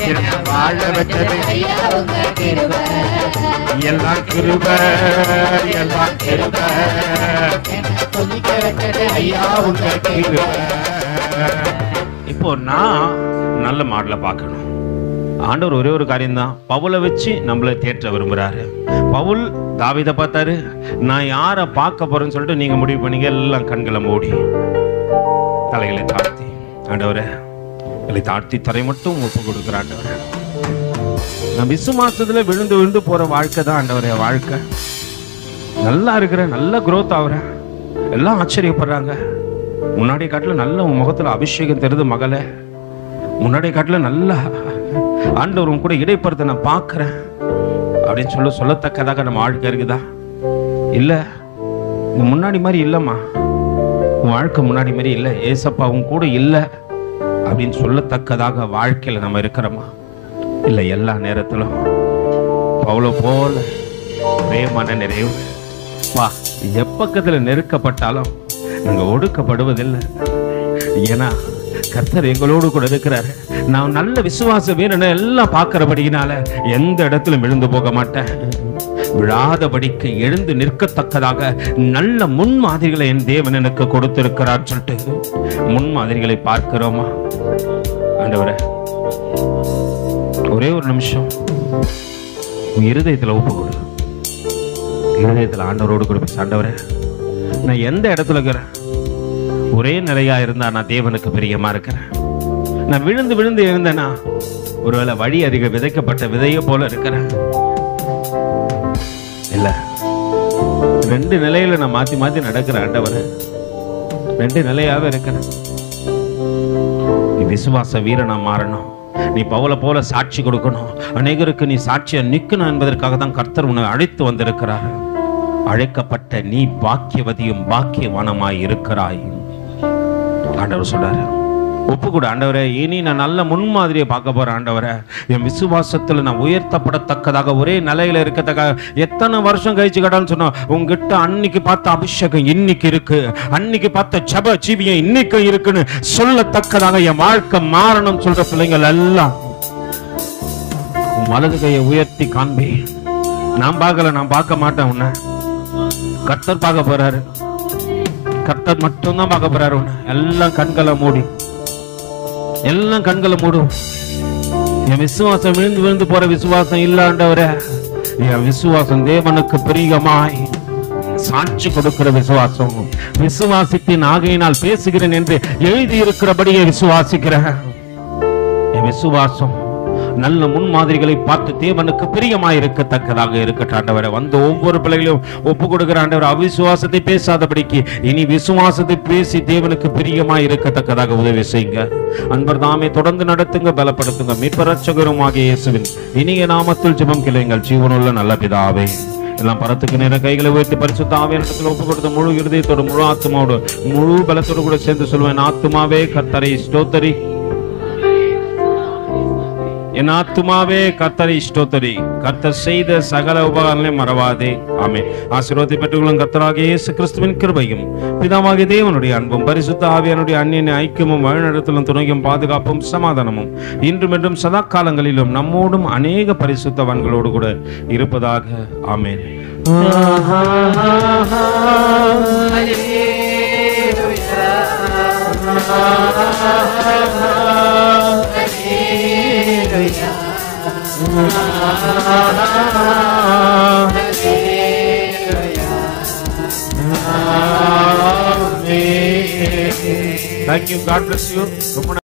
என்ன வாழ வச்சது ஐயா உங்க கிருபை, எல்லாம் கிருபை, எல்லாம் கிருபை, செபிக்க வச்சது ஐயா உங்க கிருபை. இப்போ நான் நல்ல மாடலை பார்க்கணும். ஆண்டவர் ஒரே ஒரு காரியம் தான், பவுலை வச்சு நம்மளை தேற்ற விரும்புறாரு. பவுல் தாவீதை பார்த்தாரு, நான் யாரை பார்க்க போறேன்னு சொல்லிட்டு நீங்க முடிவு பண்ணீங்க. எல்லாம் கண்களை மூடி தலைகளை தாழ்த்தி, ஆண்டவரே எங்களை தாழ்த்தி தரை மட்டும் ஒப்பு கொடுக்குற ஆண்டவரே. நான் விசுவாசத்துல விழுந்து விழுந்து போற வாழ்க்கை தான் ஆண்டவரே வாழ்க்கை. நல்லா இருக்கிற, நல்ல குரோத் ஆகுறேன், எல்லாம் ஆச்சரியப்படுறாங்க. முன்னாடி காட்டுல நல்ல முகத்துல அபிஷேகம் தெரியுது மகளே, முன்னாடி காட்டுல நல்லா ஆண்டவரும் கூட இடைப்படுத்த நான் பார்க்கிறேன் அப்படின்னு சொல்லத்தக்கதாக நம்ம வாழ்க்கை இருக்குதா? இல்ல, நீ முன்னாடி மாதிரி இல்லம்மா, உன் வாழ்க்கை முன்னாடி மாதிரி இல்லை, ஏசப்பா உன் கூட இல்லை அப்படின்னு சொல்லத்தக்கதாக வாழ்க்கையில நம்ம இருக்கிறோமா? இல்லை, எல்லா நேரத்திலும் பவுல போல பிரேமான நிறைவு வா. எப்பக்கத்துல நெருக்கப்பட்டாலும் நாங்க ஒடுக்கப்படுவதில்லை. ஏன்னா கர்த்தர் எங்களோடு கூட இருக்கிறார். நான் நல்ல விசுவாச வீரனை எல்லாம் பார்க்கிறபடினால எந்த இடத்திலும் விழுந்து போக மாட்டேன். விழாதபடிக்கு எழுந்து நிற்கத்தக்கதாக நல்ல முன்மாதிரிகளை என் தேவன் எனக்கு கொடுத்திருக்கிறார் சொல்லிட்டு முன்மாதிரிகளை பார்க்கிறோமா? ஆண்டவரே, ஒரே ஒரு நிமிஷம் உன் இருதயத்தில் ஒப்பு கொடு. இருதயத்தில் ஆண்டவரோடு கூட பேச. ஆண்டவரே, நான் எந்த இடத்துல இருக்கிறேன்? ஒரே நிலையா இருந்தா நான் தேவனுக்கு பிரியமா இருக்கிறேன். நான் விழுந்து விழுந்து எழுந்தேனா ஒருவேளை வழி அதிக விதைக்கப்பட்ட விதைய போல இருக்கிறேன். இல்ல, 2 நிலையில நான் மாத்தி மாத்தி நடக்கிற ஆண்டவரே, 2 நிலையாவே இருக்கிறேன். நீ விசுவாச வீரனா மாறணும். நீ பவுல போல சாட்சி கொடுக்கணும். அநேகருக்கு நீ சாட்சியா நிக்கணும் என்பதற்காக தான் கர்த்தர் உன்னை அழைத்து வந்திருக்கிறார். அழைக்கப்பட்ட நீ பாக்கியவதியும் பாக்கியவானமாய் இருக்கிறாய். ஆண்டவர் சொல்றாரு, ஒப்பு கூட ஆண்டவரே, இனி நான் நல்ல முன்மாதிரியை பார்க்க போறேன் ஆண்டவரே. என் விசுவாசத்துல நான் உயர்த்தப்படத்தக்கதாக ஒரே நிலையில இருக்கத்தக்க எத்தனை வருஷம் கழிச்சு கேட்டான்னு சொன்னா, உங்ககிட்ட அன்னைக்கு பார்த்த அபிஷேகம் இன்னைக்கு இருக்கு, அன்னைக்கு பார்த்த ஜப ஜீவியம் இன்னைக்கு இருக்குன்னு சொல்லத்தக்கதாக என் வாழ்க்கை மாறணும் சொல்ற பிள்ளைங்கள் எல்லாம் உன் வலது கையை உயர்த்தி காண்பி. நான் பார்க்கல, நான் பார்க்க மாட்டேன். உன்னை கர்த்தர் பார்க்க போறாரு. கர்த்தர் மட்டும்தான் பார்க்க போறாரு. உன்னை எல்லாம் கண்களை மூடி, எல்லாம் கண்களை மூடும். என் விசுவாசம் விழுந்து விழுந்து போற விசுவாசம் இல்ல ஆண்டவரே. என் விசுவாசம் தேவனுக்கு பிரியமாய் சாட்சி கொடுக்கிற விசுவாசம். விசுவாசித்தின் ஆகையினால் பேசுகிறேன் என்று எழுதி இருக்கிறபடியே விசுவாசிக்கிறேன். என் விசுவாசம் நல்ல முன்மாதிரிகளை பார்த்து தேவனுக்கு பிரியமாய் இருக்கத்தக்கதாக இருக்கட்டும் ஆண்டவரே. வந்து ஒவ்வொரு பிள்ளைகளையும் ஒப்பு கொடுக்கிற ஆண்டவர், அவிசுவாசத்தை பேசாதபடிக்கு இனி விசுவாசத்தை பேசி தேவனுக்கு பிரியமாய் இருக்கத்தக்கதாக உதவி செய்யுங்க. அன்பர் தாமே தொடர்ந்து நடத்துங்க, பலப்படுத்துங்க. மீட்பர் இரட்சகருமாகிய இயேசுவின் இனிய நாமத்தில் ஜெபம் கேளுங்கள் ஜீவனுள்ள நல்ல பிதாவே. எல்லாம் பரத்துக்கு நேர கைகளை உயர்த்தி பரிசுத்த ஆவியானவரிடத்தில் ஒப்பு கொடுத்த முழு இருதயத்தோடு முழு ஆத்மாவோடு முழு பலத்தோடு கூட சேர்ந்து சொல்லுவேன், ஆத்துமாவே கர்த்தரை ஸ்தோத்தரி, என் ஆத்துமாவே கர்த்தரை ஸ்தோத்தரி, கர்த்தர் செய்த சகல உபகாரங்களையும் மறவாதே. ஆமென். ஆசீர்வாதத்தை பெற்றுக்கொள்ளும் கர்த்தராகிய இயேசு கிறிஸ்துவின் கிருபையும் பிதாவாகிய தேவனுடைய அன்பும் பரிசுத்த ஆவியானுடைய அந்நிய ஐக்கியமும் வழிநடத்தலும் துணையும் பாதுகாப்பும் சமாதானமும் இன்றும் என்றும் சதா காலங்களிலும் நம்மோடும் அநேக பரிசுத்தவான்களோடு கூட இருப்பதாக. ஆமென். Thank you. God bless you.